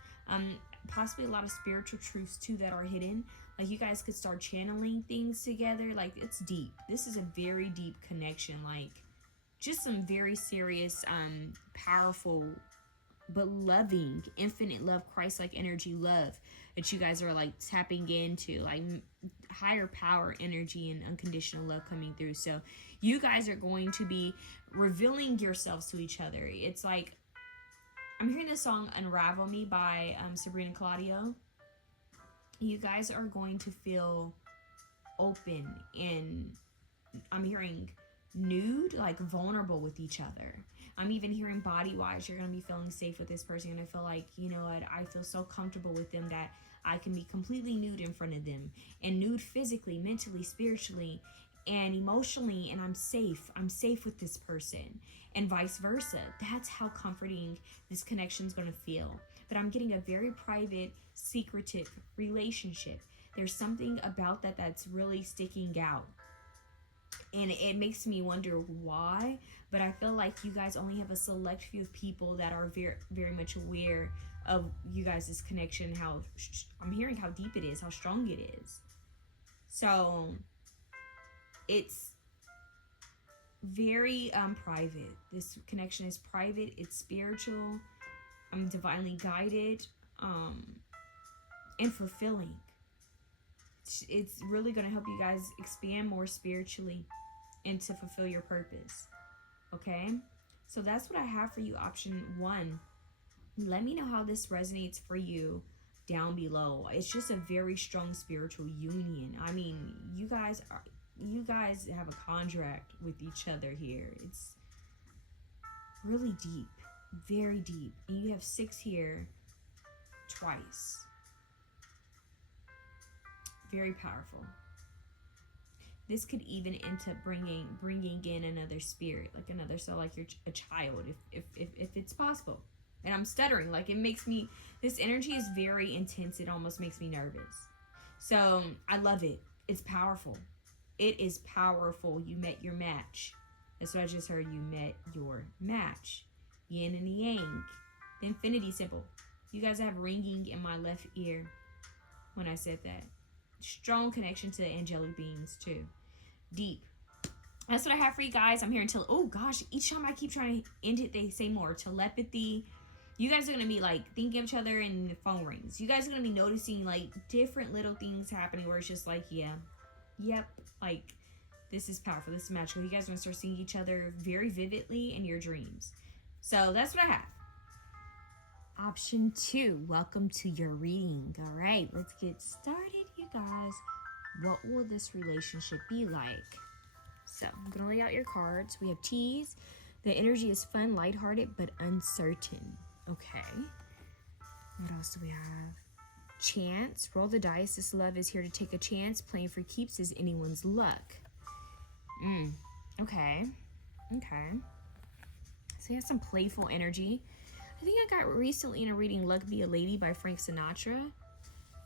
Possibly a lot of spiritual truths too that are hidden. Like you guys could start channeling things together. Like it's deep. This is a very deep connection. Like just some very serious, powerful but loving, infinite love, Christ-like energy love that you guys are like tapping into, like higher power energy and unconditional love coming through. So you guys are going to be revealing yourselves to each other. It's like, I'm hearing the song Unravel Me by Sabrina Claudio. You guys are going to feel open, and I'm hearing nude, like vulnerable with each other. I'm even hearing body-wise, you're going to be feeling safe with this person. And I feel like, you know what, I feel so comfortable with them that I can be completely nude in front of them. And nude physically, mentally, spiritually, and emotionally. And I'm safe with this person. And vice versa. That's how comforting this connection is going to feel. But I'm getting a very private, secretive relationship. There's something about that that's really sticking out. And it makes me wonder why, but I feel like you guys only have a select few of people that are very, very much aware of you guys' connection, how I'm hearing how deep it is, how strong it is. So it's very private. This connection is private, it's spiritual, I'm divinely guided, and fulfilling. It's really going to help you guys expand more spiritually and to fulfill your purpose. Okay? So that's what I have for you, option 1. Let me know how this resonates for you down below. It's just a very strong spiritual union. I mean, you guys have a contract with each other here. It's really deep, very deep. And you have 6 here twice. Very powerful. This could even end up bringing in another spirit, like another soul, like you're a child, if it's possible. And I'm stuttering, like it makes me, this energy is very intense. It almost makes me nervous. So I love it. It's powerful. It is powerful. You met your match. That's what I just heard. You met your match. Yin and yang. The infinity symbol. You guys have ringing in my left ear when I said that. Strong connection to the angelic beings too. Deep. That's what I have for you guys. I'm here until, oh gosh, each time I keep trying to end it, they say more. Telepathy. You guys are going to be like thinking of each other and the phone rings. You guys are going to be noticing like different little things happening where it's just like, yeah, yep, like this is powerful. This is magical. You guys are going to start seeing each other very vividly in your dreams. So that's what I have. Option 2, welcome to your reading. All right, let's get started, you guys. What will this relationship be like? So I'm going to lay out your cards. We have tease. The energy is fun, lighthearted, but uncertain. Okay. What else do we have? Chance. Roll the dice. This love is here to take a chance. Playing for keeps is anyone's luck. Okay. Okay. So you have some playful energy. I think I got recently in a reading Luck Be a Lady by Frank Sinatra.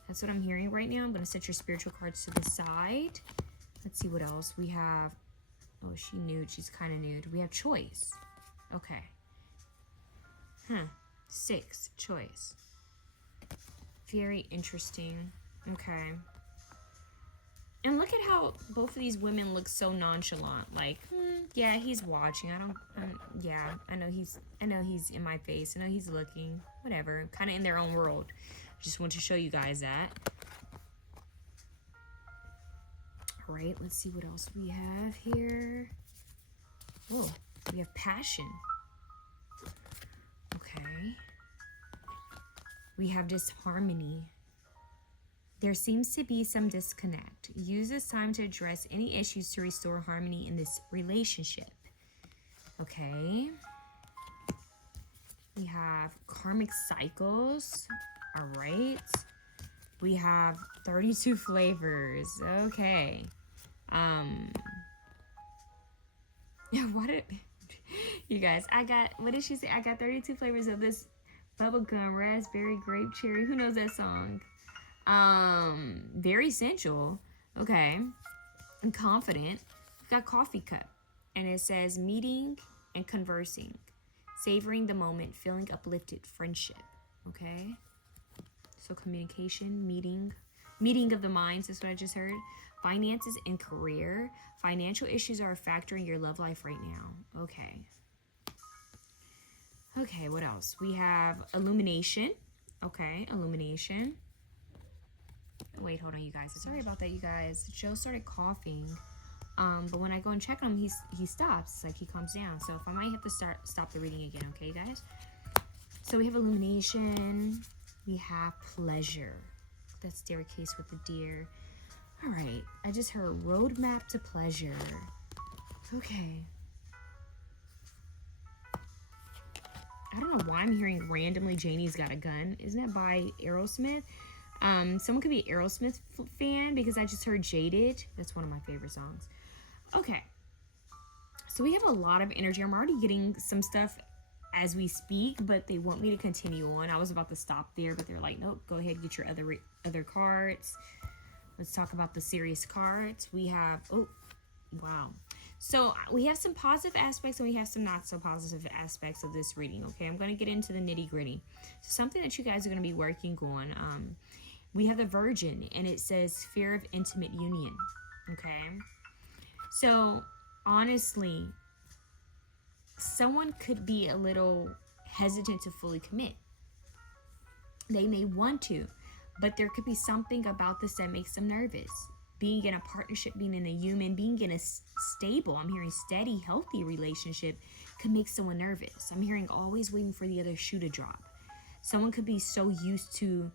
That's what I'm hearing right now. I'm going to set your spiritual cards to the side. Let's see what else. We have, oh, she nude. She's kind of nude. We have choice. Okay. 6, choice. Very interesting. Okay. And look at how both of these women look so nonchalant. Like, yeah, he's watching. Yeah, I know he's in my face. I know he's looking. Whatever. Kind of in their own world. Just want to show you guys that. All right, let's see what else we have here. Oh, we have passion. Okay. We have disharmony. There seems to be some disconnect. Use this time to address any issues to restore harmony in this relationship. Okay. We have karmic cycles. All right. We have 32 flavors. Okay. What did you guys? What did she say? I got 32 flavors of this bubblegum, raspberry, grape, cherry. Who knows that song? Very sensual. Okay. And confident. We've got coffee cup. And it says meeting and conversing. Savoring the moment, feeling uplifted, friendship. Okay. So communication, meeting of the minds. That's what I just heard. Finances and career. Financial issues are a factor in your love life right now. Okay. Okay, what else? We have illumination. Okay, illumination. Wait, hold on, you guys. Sorry about that, you guys. Joe started coughing. But when I go and check on him, he stops. It's like he calms down. So if I might have to stop the reading again, okay, guys? So we have illumination. We have pleasure. That staircase with the deer. All right. I just heard roadmap to pleasure. Okay. I don't know why I'm hearing randomly Janie's Got a Gun. Isn't that by Aerosmith? Someone could be an Aerosmith fan because I just heard Jaded. That's one of my favorite songs. Okay. So we have a lot of energy. I'm already getting some stuff as we speak, but they want me to continue on. I was about to stop there, but they're like, nope, go ahead, get your other cards. Let's talk about the serious cards. We have, oh, wow. So we have some positive aspects and we have some not so positive aspects of this reading, okay? I'm going to get into the nitty gritty. So something that you guys are going to be working on. We have the Virgin, and it says fear of intimate union, okay? So honestly, someone could be a little hesitant to fully commit. They may want to, but there could be something about this that makes them nervous. Being in a partnership, being in a human, being in a stable, I'm hearing steady, healthy relationship could make someone nervous. I'm hearing always waiting for the other shoe to drop. Someone could be so used to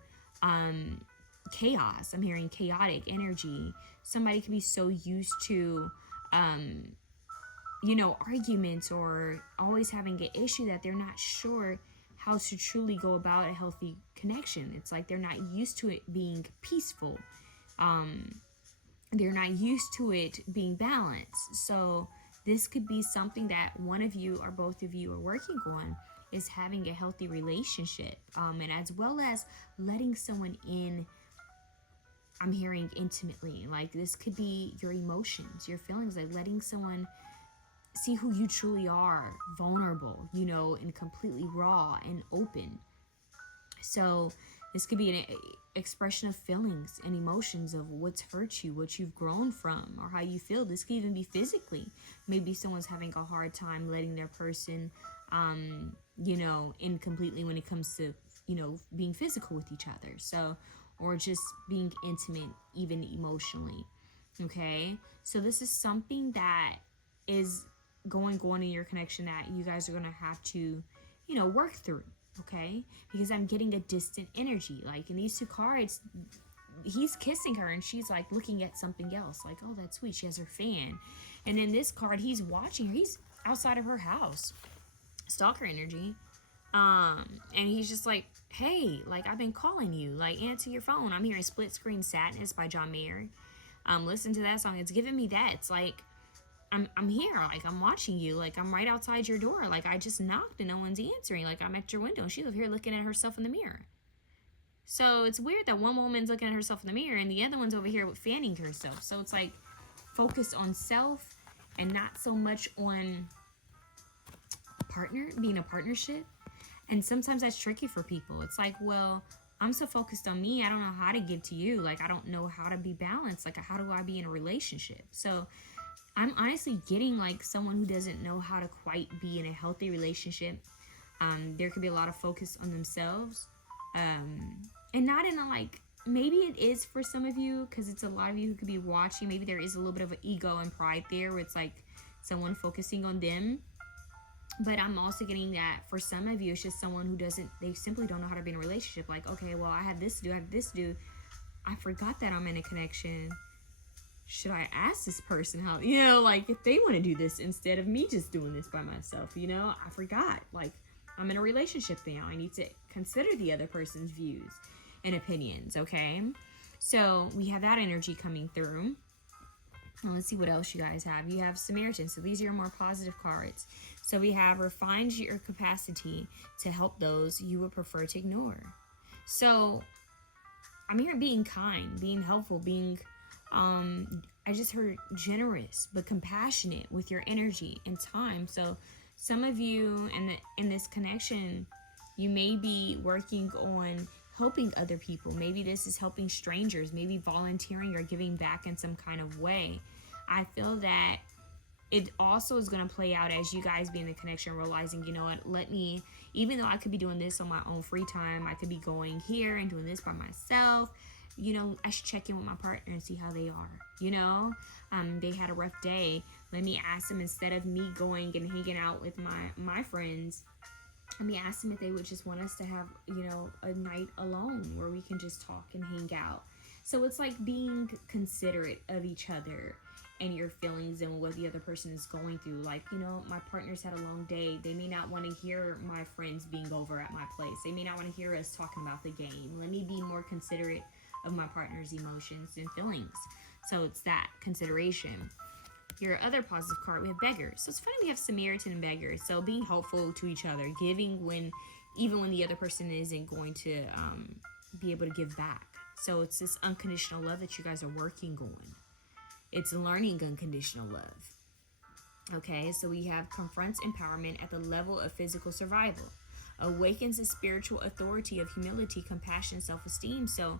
chaos. I'm hearing chaotic energy. Somebody could be so used to arguments or always having an issue that they're not sure how to truly go about a healthy connection. It's like they're not used to it being peaceful. They're not used to it being balanced. So this could be something that one of you or both of you are working on, is having a healthy relationship. And as well as letting someone in, I'm hearing intimately. Like this could be your emotions, your feelings, like letting someone see who you truly are, vulnerable, and completely raw and open. So this could be an expression of feelings and emotions of what's hurt you, what you've grown from, or how you feel. This could even be physically. Maybe someone's having a hard time letting their person, in completely when it comes to, being physical with each other. So, or just being intimate, even emotionally. Okay. So this is something that is going on in your connection that you guys are going to have to, work through. Okay, because I'm getting a distant energy. Like in these two cards, he's kissing her and she's like looking at something else. Like, oh, that's sweet. She has her fan. And in this card, he's watching her. He's outside of her house. Stalker energy. And he's just like, hey, like I've been calling you. Like answer your phone. I'm hearing Split Screen Sadness by John Mayer. Listen to that song. It's giving me that. It's like, I'm here, like I'm watching you, like I'm right outside your door, like I just knocked and no one's answering, like I'm at your window and she's over here looking at herself in the mirror. So it's weird that one woman's looking at herself in the mirror and the other one's over here fanning herself. So it's like focus on self and not so much on being a partnership. And sometimes that's tricky for people. It's like, well, I'm so focused on me, I don't know how to give to you, like I don't know how to be balanced, like how do I be in a relationship? So I'm honestly getting like someone who doesn't know how to quite be in a healthy relationship. There could be a lot of focus on themselves. And not in a like, maybe it is for some of you because it's a lot of you who could be watching. Maybe there is a little bit of an ego and pride there where it's like someone focusing on them. But I'm also getting that for some of you, it's just someone who they simply don't know how to be in a relationship. Like, okay, well, I have this to do. I forgot that I'm in a connection. Should I ask this person how, like if they want to do this instead of me just doing this by myself, I forgot, like I'm in a relationship now. I need to consider the other person's views and opinions. Okay. So we have that energy coming through. Now, let's see what else you guys have. You have Samaritan. So these are your more positive cards. So we have refines your capacity to help those you would prefer to ignore. So I'm here being kind, being helpful, being I just heard generous but compassionate with your energy and time. So some of you in this connection, you may be working on helping other people. Maybe this is helping strangers, maybe volunteering or giving back in some kind of way. I feel that it also is going to play out as you guys be in the connection, realizing, you know what, let me, even though I could be doing this on my own free time, I could be going here and doing this by myself, you know, I should check in with my partner and see how they are, you know. They had a rough day. Let me ask them, instead of me going and hanging out with my friends, let me ask them if they would just want us to have, you know, a night alone where we can just talk and hang out. So it's like being considerate of each other and your feelings and what the other person is going through. Like, you know, my partner's had a long day. They may not want to hear my friends being over at my place. They may not want to hear us talking about the game. Let me be more considerate of my partner's emotions and feelings. So it's that consideration. Your other positive card, we have beggar. So it's funny, we have Samaritan and beggar. So being helpful to each other, giving even when the other person isn't going to be able to give back. So it's this unconditional love that you guys are working on. It's learning unconditional love. Okay, so we have confronts empowerment at the level of physical survival. Awakens the spiritual authority of humility, compassion, self-esteem. So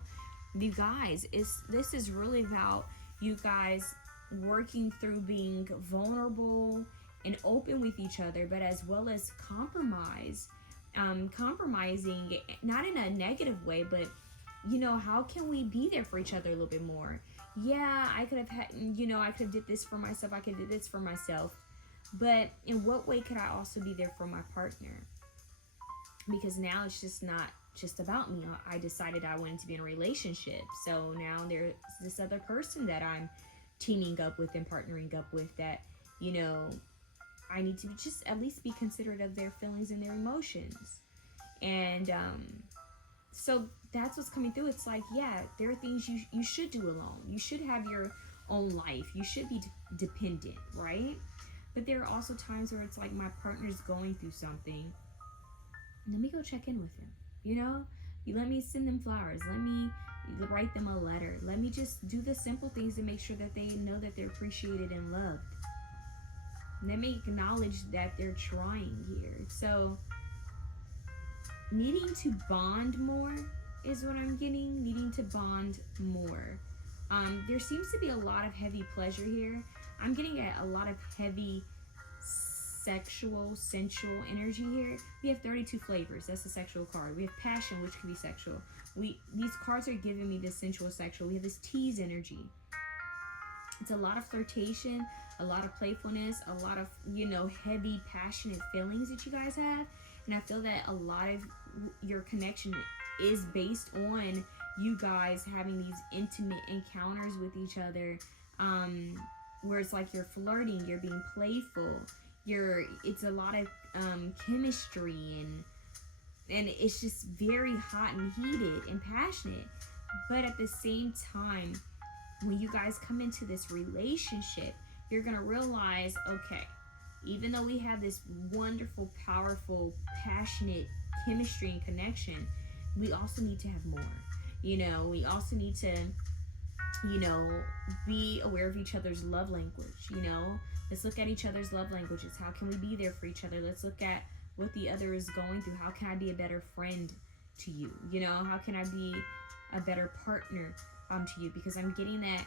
you guys, this is really about you guys working through being vulnerable and open with each other, but as well as compromising, not in a negative way, but you know, how can we be there for each other a little bit more? Yeah, I could have had, you know, I could have did this for myself, I could have did this for myself, but in what way could I also be there for my partner? Because now it's just not just about me. I decided I wanted to be in a relationship, so now there's this other person that I'm teaming up with and partnering up with that, you know, I need to just at least be considerate of their feelings and their emotions. And so that's what's coming through. It's like, yeah, there are things you should do alone. You should have your own life. You should be dependent, right? But there are also times where it's like, my partner's going through something. Let me go check in with him. You know, you let me send them flowers. Let me write them a letter. Let me just do the simple things to make sure that they know that they're appreciated and loved. Let me acknowledge that they're trying here. So needing to bond more is what I'm getting. Needing to bond more. There seems to be a lot of heavy pleasure here. I'm getting a lot of heavy sexual, sensual energy here. We have 32 flavors. That's the sexual card. We have passion, which can be sexual. These cards are giving me this sensual, sexual. We have this tease energy. It's a lot of flirtation, a lot of playfulness, a lot of, you know, heavy, passionate feelings that you guys have. And I feel that a lot of your connection is based on you guys having these intimate encounters with each other, where it's like you're flirting, you're being playful, it's a lot of chemistry, and it's just very hot and heated and passionate. But at the same time, when you guys come into this relationship, you're gonna realize, okay, even though we have this wonderful, powerful, passionate chemistry and connection, we also need to have more. You know, we also need to, you know, be aware of each other's love language. You know, let's look at each other's love languages. How can we be there for each other? Let's look at what the other is going through. How can I be a better friend to you? You know, how can I be a better partner to you? Because I'm getting that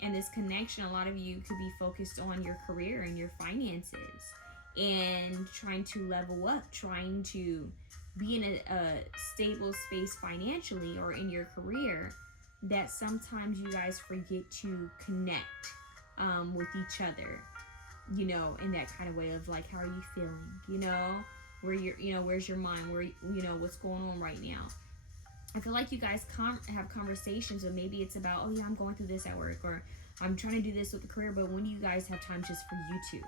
in this connection, a lot of you could be focused on your career and your finances and trying to level up, trying to be in a stable space financially or in your career, that sometimes you guys forget to connect with each other, you know, in that kind of way of like, how are you feeling? You know, where's your mind? Where, you know, what's going on right now? I feel like you guys have conversations, and maybe it's about, oh yeah, I'm going through this at work, or I'm trying to do this with the career, but when do you guys have time just for you two?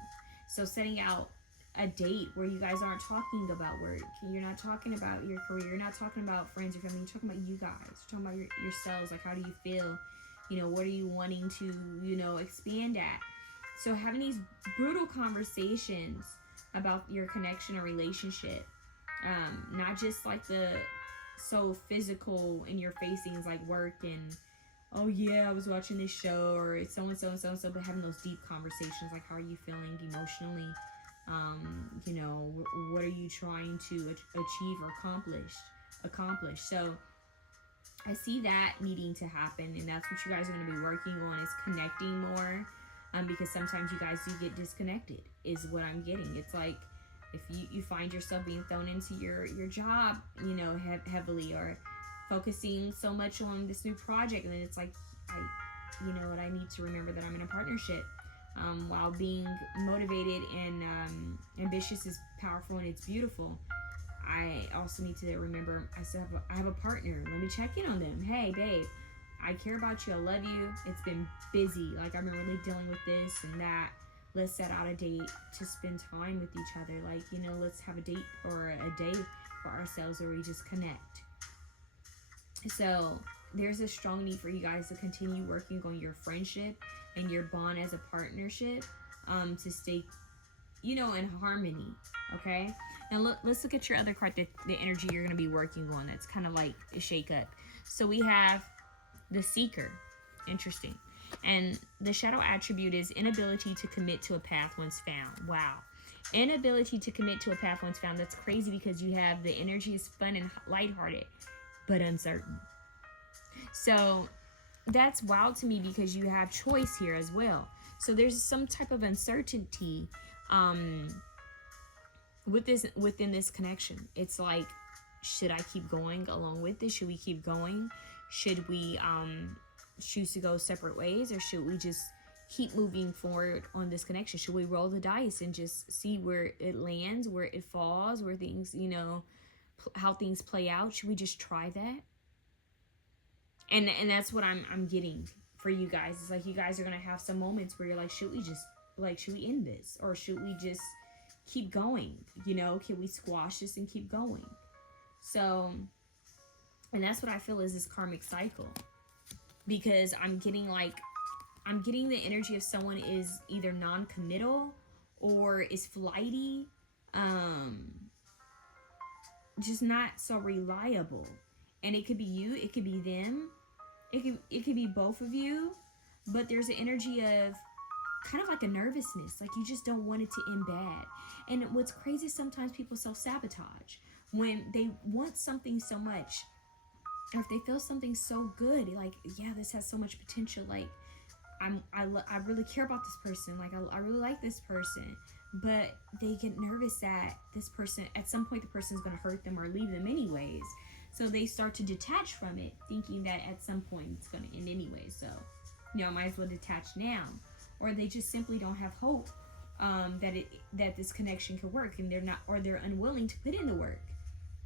So setting out a date where you guys aren't talking about work, you're not talking about your career, you're not talking about friends or family, you're talking about you guys, you're talking about yourselves, like, how do you feel? You know, what are you wanting to, you know, expand at? So having these brutal conversations about your connection or relationship, not just like the so physical in your face things like work and, oh yeah, I was watching this show, or it's so-and-so and so-and-so, but having those deep conversations like, how are you feeling emotionally? You know, what are you trying to achieve or accomplish? So I see that needing to happen, and that's what you guys are going to be working on, is connecting more, because sometimes you guys do get disconnected, is what I'm getting. It's like if you find yourself being thrown into your job, you know, heavily, or focusing so much on this new project, and then it's like, you know what, I need to remember that I'm in a partnership. While being motivated and ambitious is powerful and it's beautiful, I also need to remember I have a partner. Let me check in on them. Hey, babe, I care about you. I love you. It's been busy. Like, I've been really dealing with this and that. Let's set out a date to spend time with each other. Like, you know, let's have a date or a day for ourselves where we just connect. So there's a strong need for you guys to continue working on your friendship and your bond as a partnership, to stay, you know, in harmony. Okay. Now let's look at your other card, the energy you're going to be working on. That's kind of like a shake up. So we have the Seeker. Interesting. And the shadow attribute is inability to commit to a path once found. Wow. Inability to commit to a path once found. That's crazy, because you have the energy is fun and lighthearted, but uncertain. So that's wild to me, because you have choice here as well. So there's some type of uncertainty within this connection. It's like, should I keep going along with this? Should we keep going? Should we choose to go separate ways, or should we just keep moving forward on this connection? Should we roll the dice and just see where it lands, where it falls, where things, you know, how things play out? Should we just try that? And that's what I'm getting for you guys. It's like you guys are gonna have some moments where you're like, should we end this, or should we just keep going? You know, can we squash this and keep going? So, and that's what I feel is this karmic cycle, because I'm getting the energy of someone is either non-committal or is flighty, just not so reliable. And it could be you, it could be them, it could be both of you, but there's an energy of kind of like a nervousness, like you just don't want it to end bad. And what's crazy is sometimes people self-sabotage when they want something so much, or if they feel something so good, like, yeah, this has so much potential, like I really care about this person, like I really like this person, but they get nervous that this person, at some point the person is going to hurt them or leave them anyways. So they start to detach from it, thinking that at some point it's going to end anyway. So, you know, I might as well detach now. Or they just simply don't have hope that this connection could work, and they're unwilling to put in the work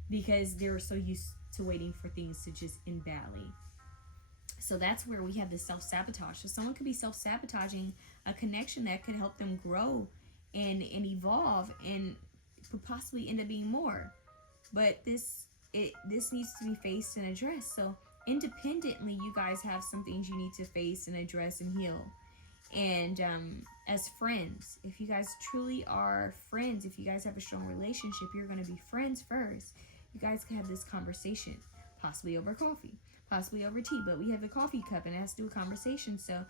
because they're so used to waiting for things to just end badly. So that's where we have this self-sabotage. So someone could be self-sabotaging a connection that could help them grow and evolve and could possibly end up being more. But this needs to be faced and addressed. So independently, you guys have some things you need to face and address and heal. And as friends, if you guys truly are friends, if you guys have a strong relationship, you're going to be friends first. You guys can have this conversation, possibly over coffee, possibly over tea, but we have the coffee cup and it has to do with conversation. So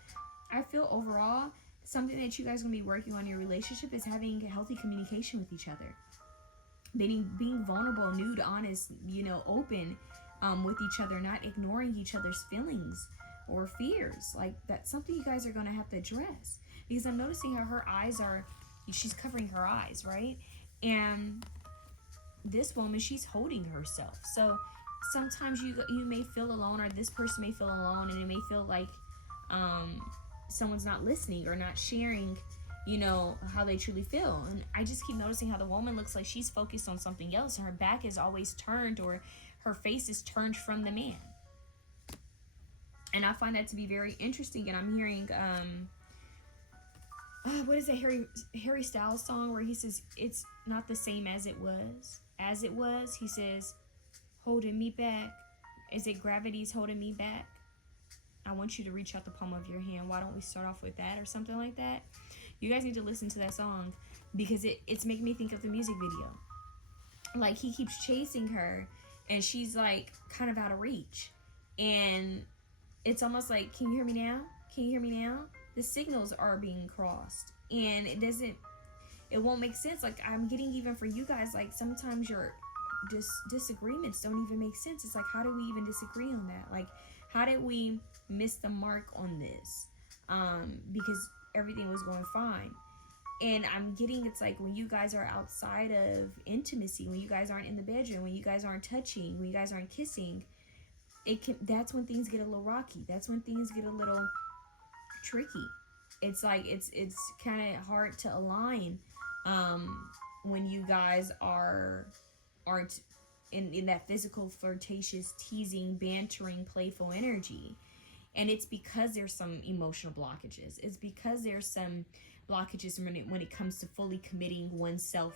I feel overall, something that you guys are going to be working on in your relationship is having healthy communication with each other. Being vulnerable, nude, honest, you know, open with each other, not ignoring each other's feelings or fears. Like, that's something you guys are going to have to address, because I'm noticing how her eyes are, she's covering her eyes, right? And this woman, she's holding herself. So sometimes you may feel alone, or this person may feel alone, and it may feel like someone's not listening or not sharing, you know, how they truly feel. And I just keep noticing how the woman looks like she's focused on something else, and her back is always turned, or her face is turned from the man. And I find that to be very interesting. And I'm hearing what is it, Harry Styles song where he says it's not the same as it was. He says, holding me back. Is it gravity's holding me back? I want you to reach out the palm of your hand. Why don't we start off with that, or something like that? You guys need to listen to that song, because it's making me think of the music video. Like, he keeps chasing her and she's like kind of out of reach, and it's almost like, can you hear me now? Can you hear me now? The signals are being crossed, and it won't make sense. Like, I'm getting, even for you guys, like sometimes your disagreements don't even make sense. It's like, how do we even disagree on that? Like, how did we miss the mark on this? Because everything was going fine. And I'm getting, it's like when you guys are outside of intimacy, when you guys aren't in the bedroom, when you guys aren't touching, when you guys aren't kissing, that's when things get a little rocky. That's when things get a little tricky. It's like it's kind of hard to align when you guys aren't in that physical, flirtatious, teasing, bantering, playful energy. And it's because there's some emotional blockages. It's because there's some blockages when it comes to fully committing oneself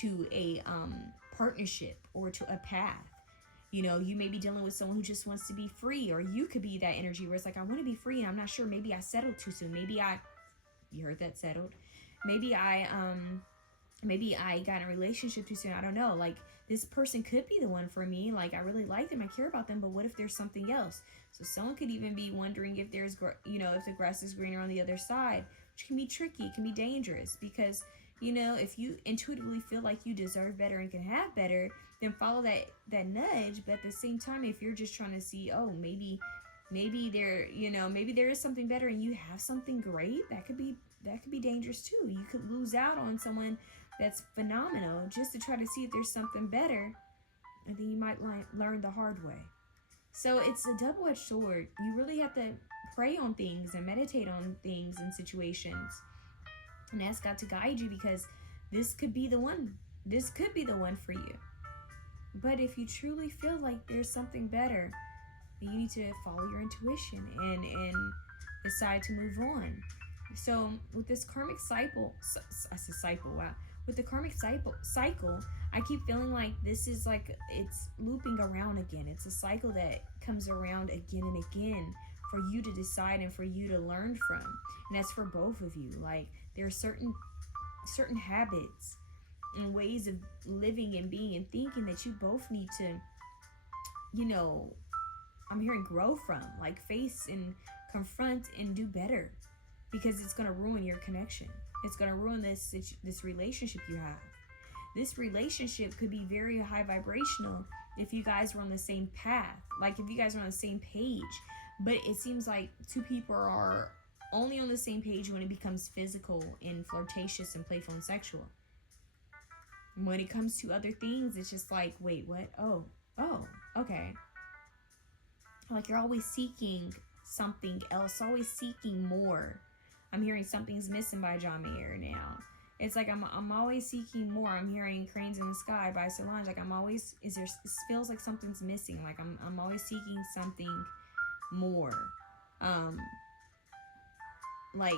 to a partnership or to a path. You know, you may be dealing with someone who just wants to be free, or you could be that energy where it's like, I want to be free and I'm not sure. Maybe I settled too soon. You heard that, settled. Maybe I got in a relationship too soon. I don't know. Like, this person could be the one for me. Like, I really like them. I care about them. But what if there's something else? So someone could even be wondering if there's, if the grass is greener on the other side, which can be tricky. It can be dangerous because, if you intuitively feel like you deserve better and can have better, then follow that nudge. But at the same time, if you're just trying to see, oh, maybe there is something better and you have something great, that could be dangerous too. You could lose out on someone that's phenomenal just to try to see if there's something better, and then you might learn the hard way. So it's a double-edged sword. You really have to pray on things and meditate on things and situations and ask God to guide you, because this could be the one. This could be the one for you. But if you truly feel like there's something better, then you need to follow your intuition and decide to move on. So with this karmic cycle, with the karmic cycle, I keep feeling like this is like it's looping around again. It's a cycle that comes around again and again for you to decide and for you to learn from. And that's for both of you. Like, there are certain habits and ways of living and being and thinking that you both need to, I'm hearing grow from, like face and confront and do better, because it's going to ruin your connection. It's going to ruin this relationship you have. This relationship could be very high vibrational if you guys were on the same path, like if you guys are on the same page. But it seems like two people are only on the same page when it becomes physical and flirtatious and playful and sexual. When it comes to other things, it's just like, wait, what? Oh, okay. Like, you're always seeking something else, always seeking more. I'm hearing Something's Missing by 𝐻𝐻𝐻 now. It's like I'm always seeking more. I'm hearing Cranes in the Sky by Solange. Like, it feels like something's missing. Like I'm always seeking something more. Like,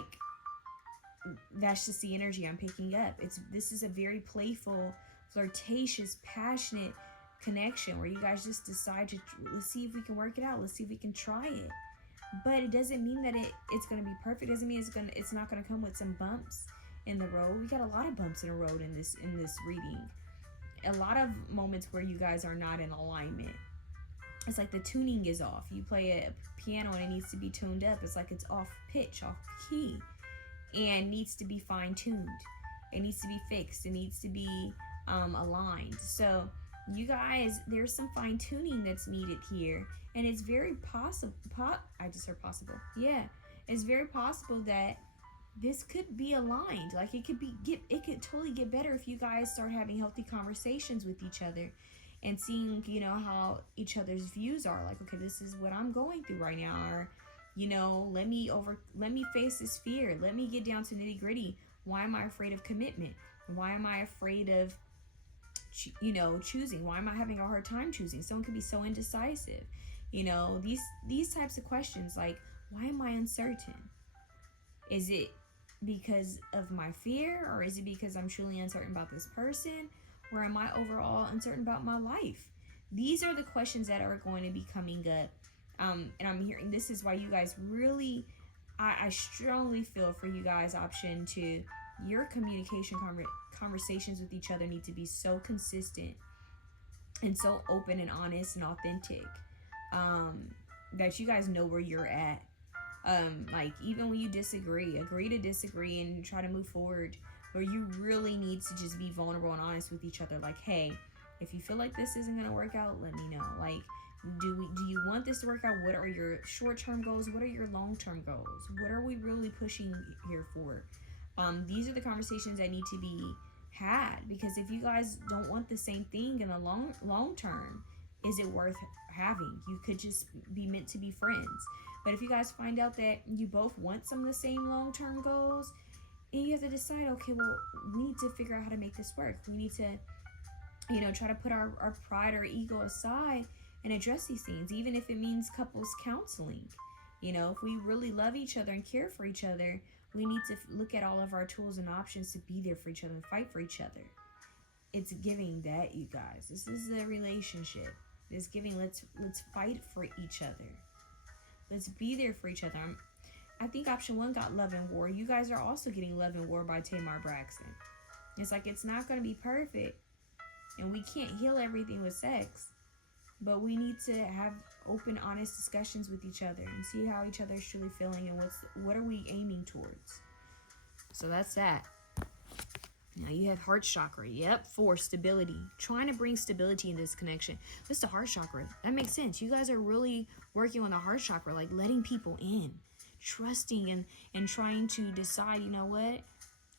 that's just the energy I'm picking up. This is a very playful, flirtatious, passionate connection where you guys just decide to, let's see if we can work it out. Let's see if we can try it. But it doesn't mean that it's going to be perfect. It doesn't mean it's not going to come with some bumps in the road. We got a lot of bumps in the road in this reading. A lot of moments where you guys are not in alignment. It's like the tuning is off. You play a piano and it needs to be tuned up. It's like it's off pitch, off key, and needs to be fine-tuned. It needs to be fixed. It needs to be aligned. So you guys, there's some fine-tuning that's needed here. And it's very possible, I just heard possible. Yeah, it's very possible that this could be aligned. Like, it could totally get better if you guys start having healthy conversations with each other and seeing, how each other's views are. Like, okay, this is what I'm going through right now. Or, let me face this fear. Let me get down to nitty gritty. Why am I afraid of commitment? Why am I afraid of, choosing? Why am I having a hard time choosing? Someone could be so indecisive. These types of questions, like, why am I uncertain? Is it because of my fear, or is it because I'm truly uncertain about this person, or am I overall uncertain about my life? These are the questions that are going to be coming up. And I'm hearing this is why you guys really, I strongly feel for you guys option to your communication conversations with each other need to be so consistent and so open and honest and authentic. That you guys know where you're at. Like, even when you disagree, agree to disagree and try to move forward, where you really need to just be vulnerable and honest with each other. Like, hey, if you feel like this isn't going to work out, let me know. Like, Do you want this to work out? What are your short-term goals? What are your long-term goals? What are we really pushing here for? These are the conversations that need to be had, because if you guys don't want the same thing in the long term, is it worth having? You could just be meant to be friends. But if you guys find out that you both want some of the same long-term goals, and you have to decide, okay, well, we need to figure out how to make this work. We need to, try to put our pride or ego aside and address these things, even if it means couples counseling. If we really love each other and care for each other, we need to look at all of our tools and options to be there for each other and fight for each other. It's giving that, you guys. This is a relationship. It's giving, let's fight for each other. Let's be there for each other. I think option 1 got Love and War. You guys are also getting Love and War by Tamar Braxton. It's like, it's not going to be perfect, and we can't heal everything with sex, but we need to have open, honest discussions with each other and see how each other is truly feeling and what are we aiming towards. So that's that. Now you have heart chakra. Yep, 4, stability. Trying to bring stability in this connection. This is the heart chakra. That makes sense. You guys are really working on the heart chakra, like letting people in, trusting and trying to decide, you know what?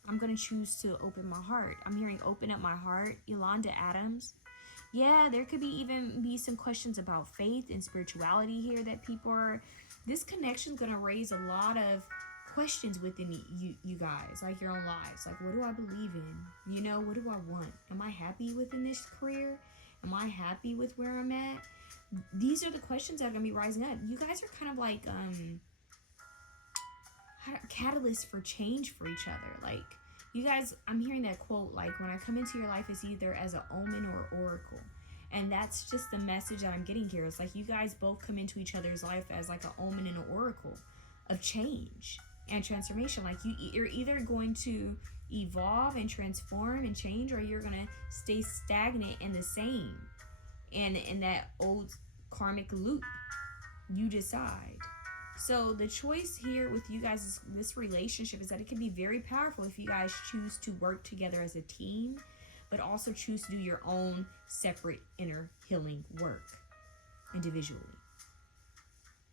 I'm going to choose to open my heart. I'm hearing open up my heart. Yolanda Adams. Yeah, there could even be some questions about faith and spirituality here that people are... This connection is going to raise a lot of questions within you guys, like your own lives. Like, what do I believe in? What do I want? Am I happy within this career? Am I happy with where I'm at? These are the questions that are going to be rising up. You guys are kind of like catalysts for change for each other. Like, you guys, I'm hearing that quote, like, when I come into your life, it's either as an omen or oracle. And that's just the message that I'm getting here. It's like you guys both come into each other's life as like an omen and an oracle of change and transformation. Like, you're either going to evolve and transform and change, or you're going to stay stagnant and the same. And in that old karmic loop, you decide. So the choice here with you guys, this relationship, is that it can be very powerful if you guys choose to work together as a team, but also choose to do your own separate inner healing work individually.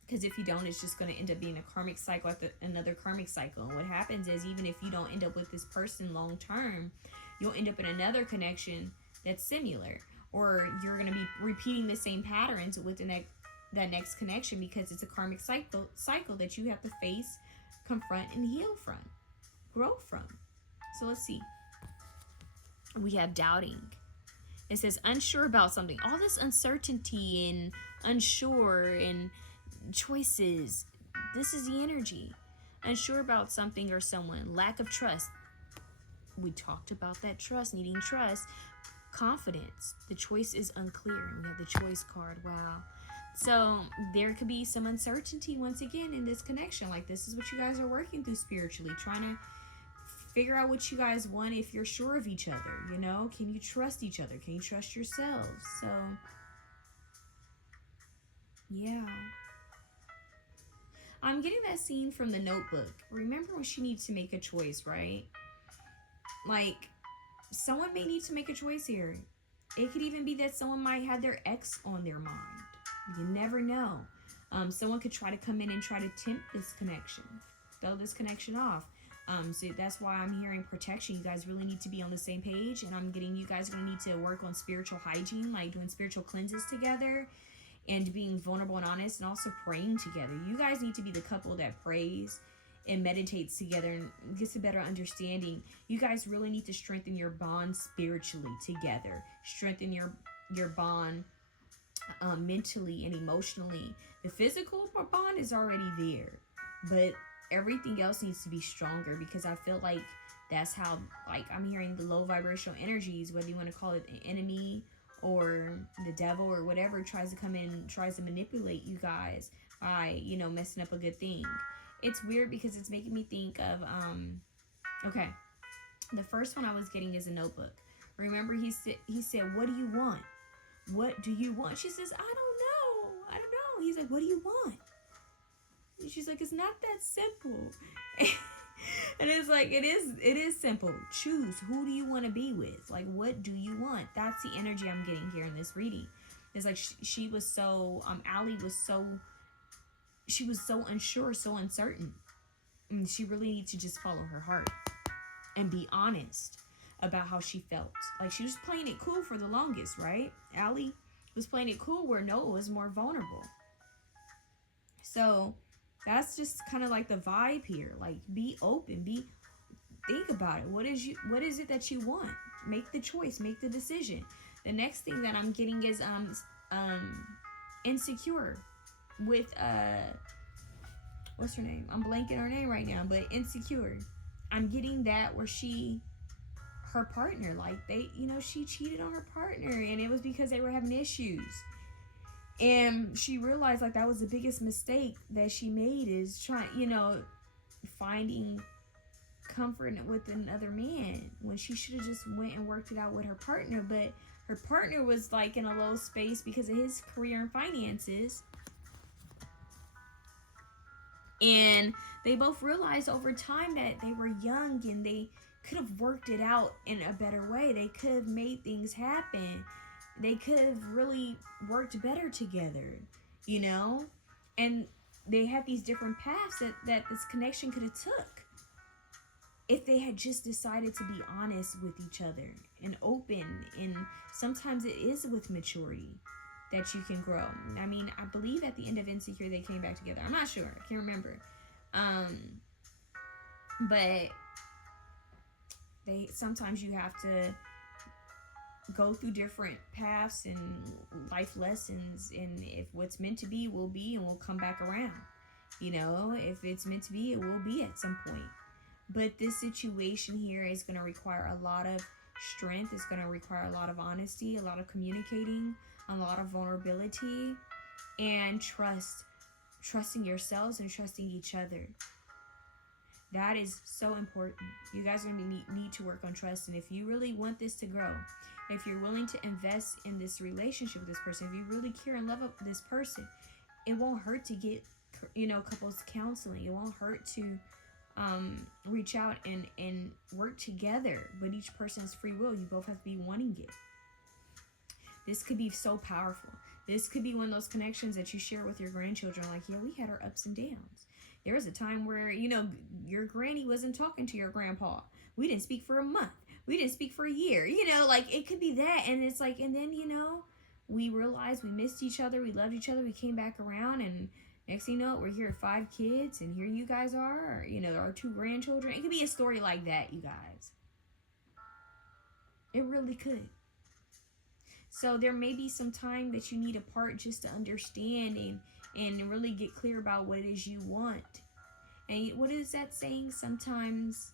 Because if you don't, it's just going to end up being a karmic cycle after another karmic cycle. And what happens is, even if you don't end up with this person long term, you'll end up in another connection that's similar, or you're going to be repeating the same patterns within that next connection, because it's a karmic cycle that you have to face, confront, and heal from, grow from. So let's see. We have doubting. It says unsure about something. All this uncertainty and unsure and choices. This is the energy. Unsure about something or someone. Lack of trust. We talked about that trust, needing trust. Confidence. The choice is unclear. And we have the choice card. Wow. So there could be some uncertainty once again in this connection. Like, this is what you guys are working through spiritually, trying to figure out what you guys want. If you're sure of each other, can you trust each other? Can you trust yourselves? So yeah, I'm getting that scene from The Notebook. Remember when she needs to make a choice, right? Like, someone may need to make a choice here. It could even be that someone might have their ex on their mind. You never know. Someone could try to come in and try to tempt this connection, throw this connection off. So that's why I'm hearing protection. You guys really need to be on the same page, and I'm getting you guys are going to need to work on spiritual hygiene, like doing spiritual cleanses together and being vulnerable and honest, and also praying together. You guys need to be the couple that prays and meditates together and gets a better understanding. You guys really need to strengthen your bond spiritually together. Strengthen your bond mentally and emotionally. The physical bond is already there, but everything else needs to be stronger, because I feel like that's how, like, I'm hearing the low vibrational energies, whether you want to call it an enemy or the devil or whatever, tries to come in and tries to manipulate you guys by, messing up a good thing. It's weird because it's making me think of, okay, the first one I was getting is a Notebook. Remember, he said, what do you want? What do you want? She says, I don't know. He's like, what do you want? And she's like, it's not that simple. And it's like, it is simple. Choose. Who do you want to be with? Like, what do you want? That's the energy I'm getting here in this reading. It's like she was so, Allie was so, she was so unsure, so uncertain. I mean, she really needed to just follow her heart and be honest about how she felt. Like, she was playing it cool for the longest, right? Allie was playing it cool where Noah was more vulnerable. So that's just kind of like the vibe here. Like, be open, think about it. What is it that you want? Make the choice, make the decision. The next thing that I'm getting is insecure with what's her name? I'm blanking her name right now, but insecure. I'm getting that where her partner, like she cheated on her partner, and it was because they were having issues. And she realized like that was the biggest mistake that she made, is trying, finding comfort with another man when she should have just went and worked it out with her partner. But her partner was like in a low space because of his career and finances. And they both realized over time that they were young and they could have worked it out in a better way. They could have made things happen. They could have really worked better together, And they had these different paths that this connection could have took if they had just decided to be honest with each other and open. And sometimes it is with maturity that you can grow. I mean, I believe at the end of Insecure they came back together. I'm not sure. I can't remember. But sometimes you have to go through different paths and life lessons, and if what's meant to be will be, and will come back around. If it's meant to be, it will be at some point. But this situation here is going to require a lot of strength. It's going to require a lot of honesty, a lot of communicating, a lot of vulnerability, and trusting yourselves and trusting each other. That is so important. You guys are going to need to work on trust. And if you really want this to grow, if you're willing to invest in this relationship with this person, if you really care and love this person, it won't hurt to get, couples counseling. It won't hurt to reach out and work together. But each person has free will. You both have to be wanting it. This could be so powerful. This could be one of those connections that you share with your grandchildren. Like, yeah, we had our ups and downs. There was a time where, your granny wasn't talking to your grandpa. We didn't speak for a month. We didn't speak for a year. Like, it could be that. And it's like, and then, we realized we missed each other. We loved each other. We came back around, and next thing you know, we're here at 5 kids, and here you guys are, our 2 grandchildren. It could be a story like that, you guys. It really could. So there may be some time that you need apart just to understand and really get clear about what it is you want. And what is that saying? Sometimes,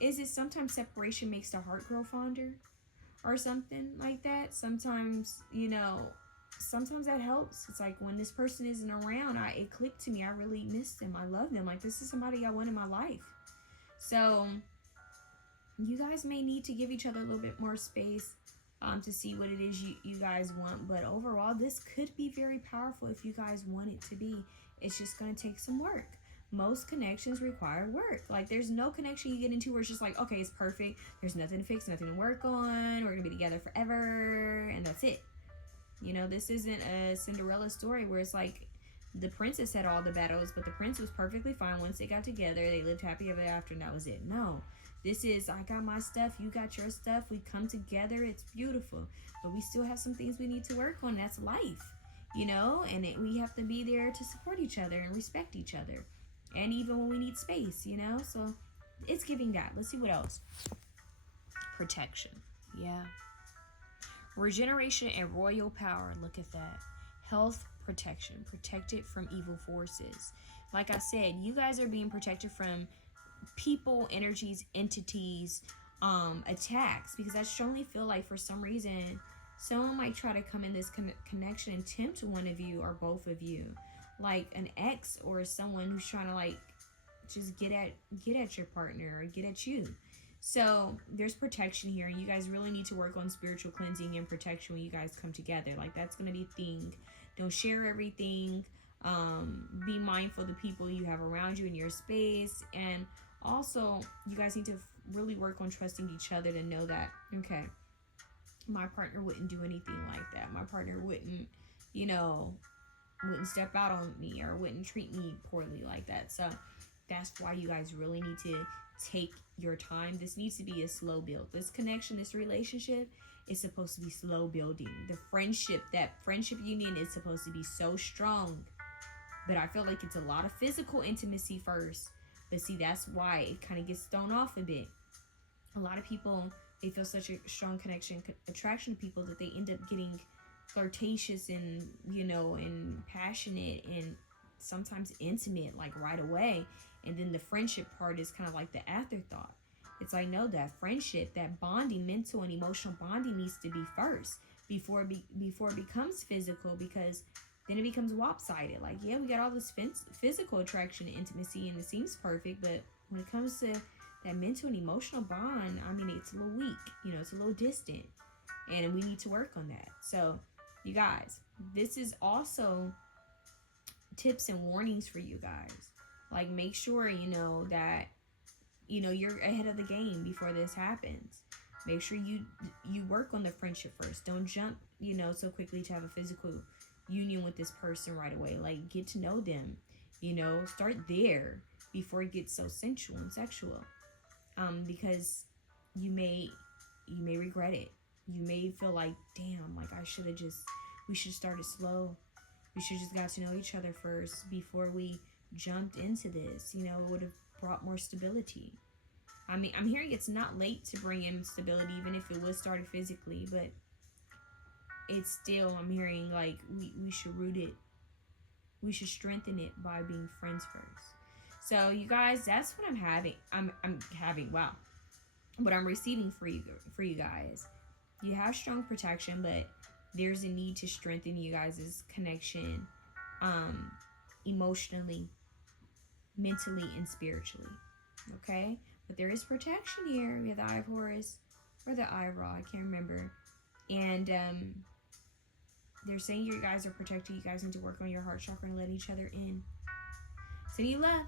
is it sometimes separation makes the heart grow fonder? Or something like that? Sometimes, sometimes that helps. It's like when this person isn't around, it clicked to me. I really miss them. I love them. Like, this is somebody I want in my life. So you guys may need to give each other a little bit more space to see what it is you guys want. But overall, this could be very powerful if you guys want it to be. It's just going to take some work. Most connections require work. Like, there's no connection you get into where it's just like, okay, it's perfect. There's nothing to fix, nothing to work on. We're going to be together forever, and that's it. This isn't a Cinderella story where it's like the princess had all the battles, but the prince was perfectly fine once they got together. They lived happy ever after, and that was it. No. This is, I got my stuff, you got your stuff. We come together. It's beautiful. But we still have some things we need to work on. That's life, and we have to be there to support each other and respect each other. And even when we need space, So it's giving that. Let's see what else. Protection. Yeah. Regeneration and royal power. Look at that. Health protection. Protected from evil forces. Like I said, you guys are being protected from people, energies, entities, attacks. Because I strongly feel like for some reason, someone might try to come in this connection and tempt one of you or both of you. Like an ex or someone who's trying to like just get at your partner or get at you. So there's protection here, and you guys really need to work on spiritual cleansing and protection when you guys come together. Like, that's going to be a thing. Don't share everything. Be mindful of the people you have around you in your space, and Also, you guys need to really work on trusting each other to know that, okay, my partner wouldn't do anything like that. My partner wouldn't, you know, wouldn't step out on me or wouldn't treat me poorly like that. So that's why you guys really need to take your time. This needs to be a slow build. This connection, this relationship is supposed to be slow building. The friendship, that friendship union is supposed to be so strong. But I feel like it's a lot of physical intimacy first. But see, that's why it kind of gets thrown off a bit. A lot of people, they feel such a strong connection, attraction to people that they end up getting flirtatious and, you know, and passionate and sometimes intimate, like right away. And then the friendship part is kind of like the afterthought. It's like, no, that friendship, that bonding, mental and emotional bonding needs to be first before it becomes physical, because then it becomes lopsided. Like, yeah, we got all this physical attraction and intimacy and it seems perfect, but when it comes to that mental and emotional bond, I mean, it's a little weak, you know, it's a little distant, and we need to work on that. So you guys, this is also tips and warnings for you guys. Like, make sure, you know, that, you know, you're ahead of the game before this happens. Make sure you work on the friendship first. Don't jump, you know, so quickly to have a physical union with this person right away. Like, get to know them, you know, start there before it gets so sensual and sexual. Because you may regret it. You may feel like, damn, like we should start it slow. We should just got to know each other first before we jumped into this. You know, it would have brought more stability. I mean, I'm hearing it's not late to bring in stability, even if it was started physically, but it's still, I'm hearing like we should root it. We should strengthen it by being friends first. So you guys, that's what I'm having. I'm having, wow. What I'm receiving for you guys. You have strong protection, but there's a need to strengthen you guys' connection emotionally, mentally, and spiritually. Okay? But there is protection here. We have the Eye of Horus or the Eye of Ra, I can't remember. And they're saying you guys are protected. You guys need to work on your heart chakra and let each other in. Sending you love.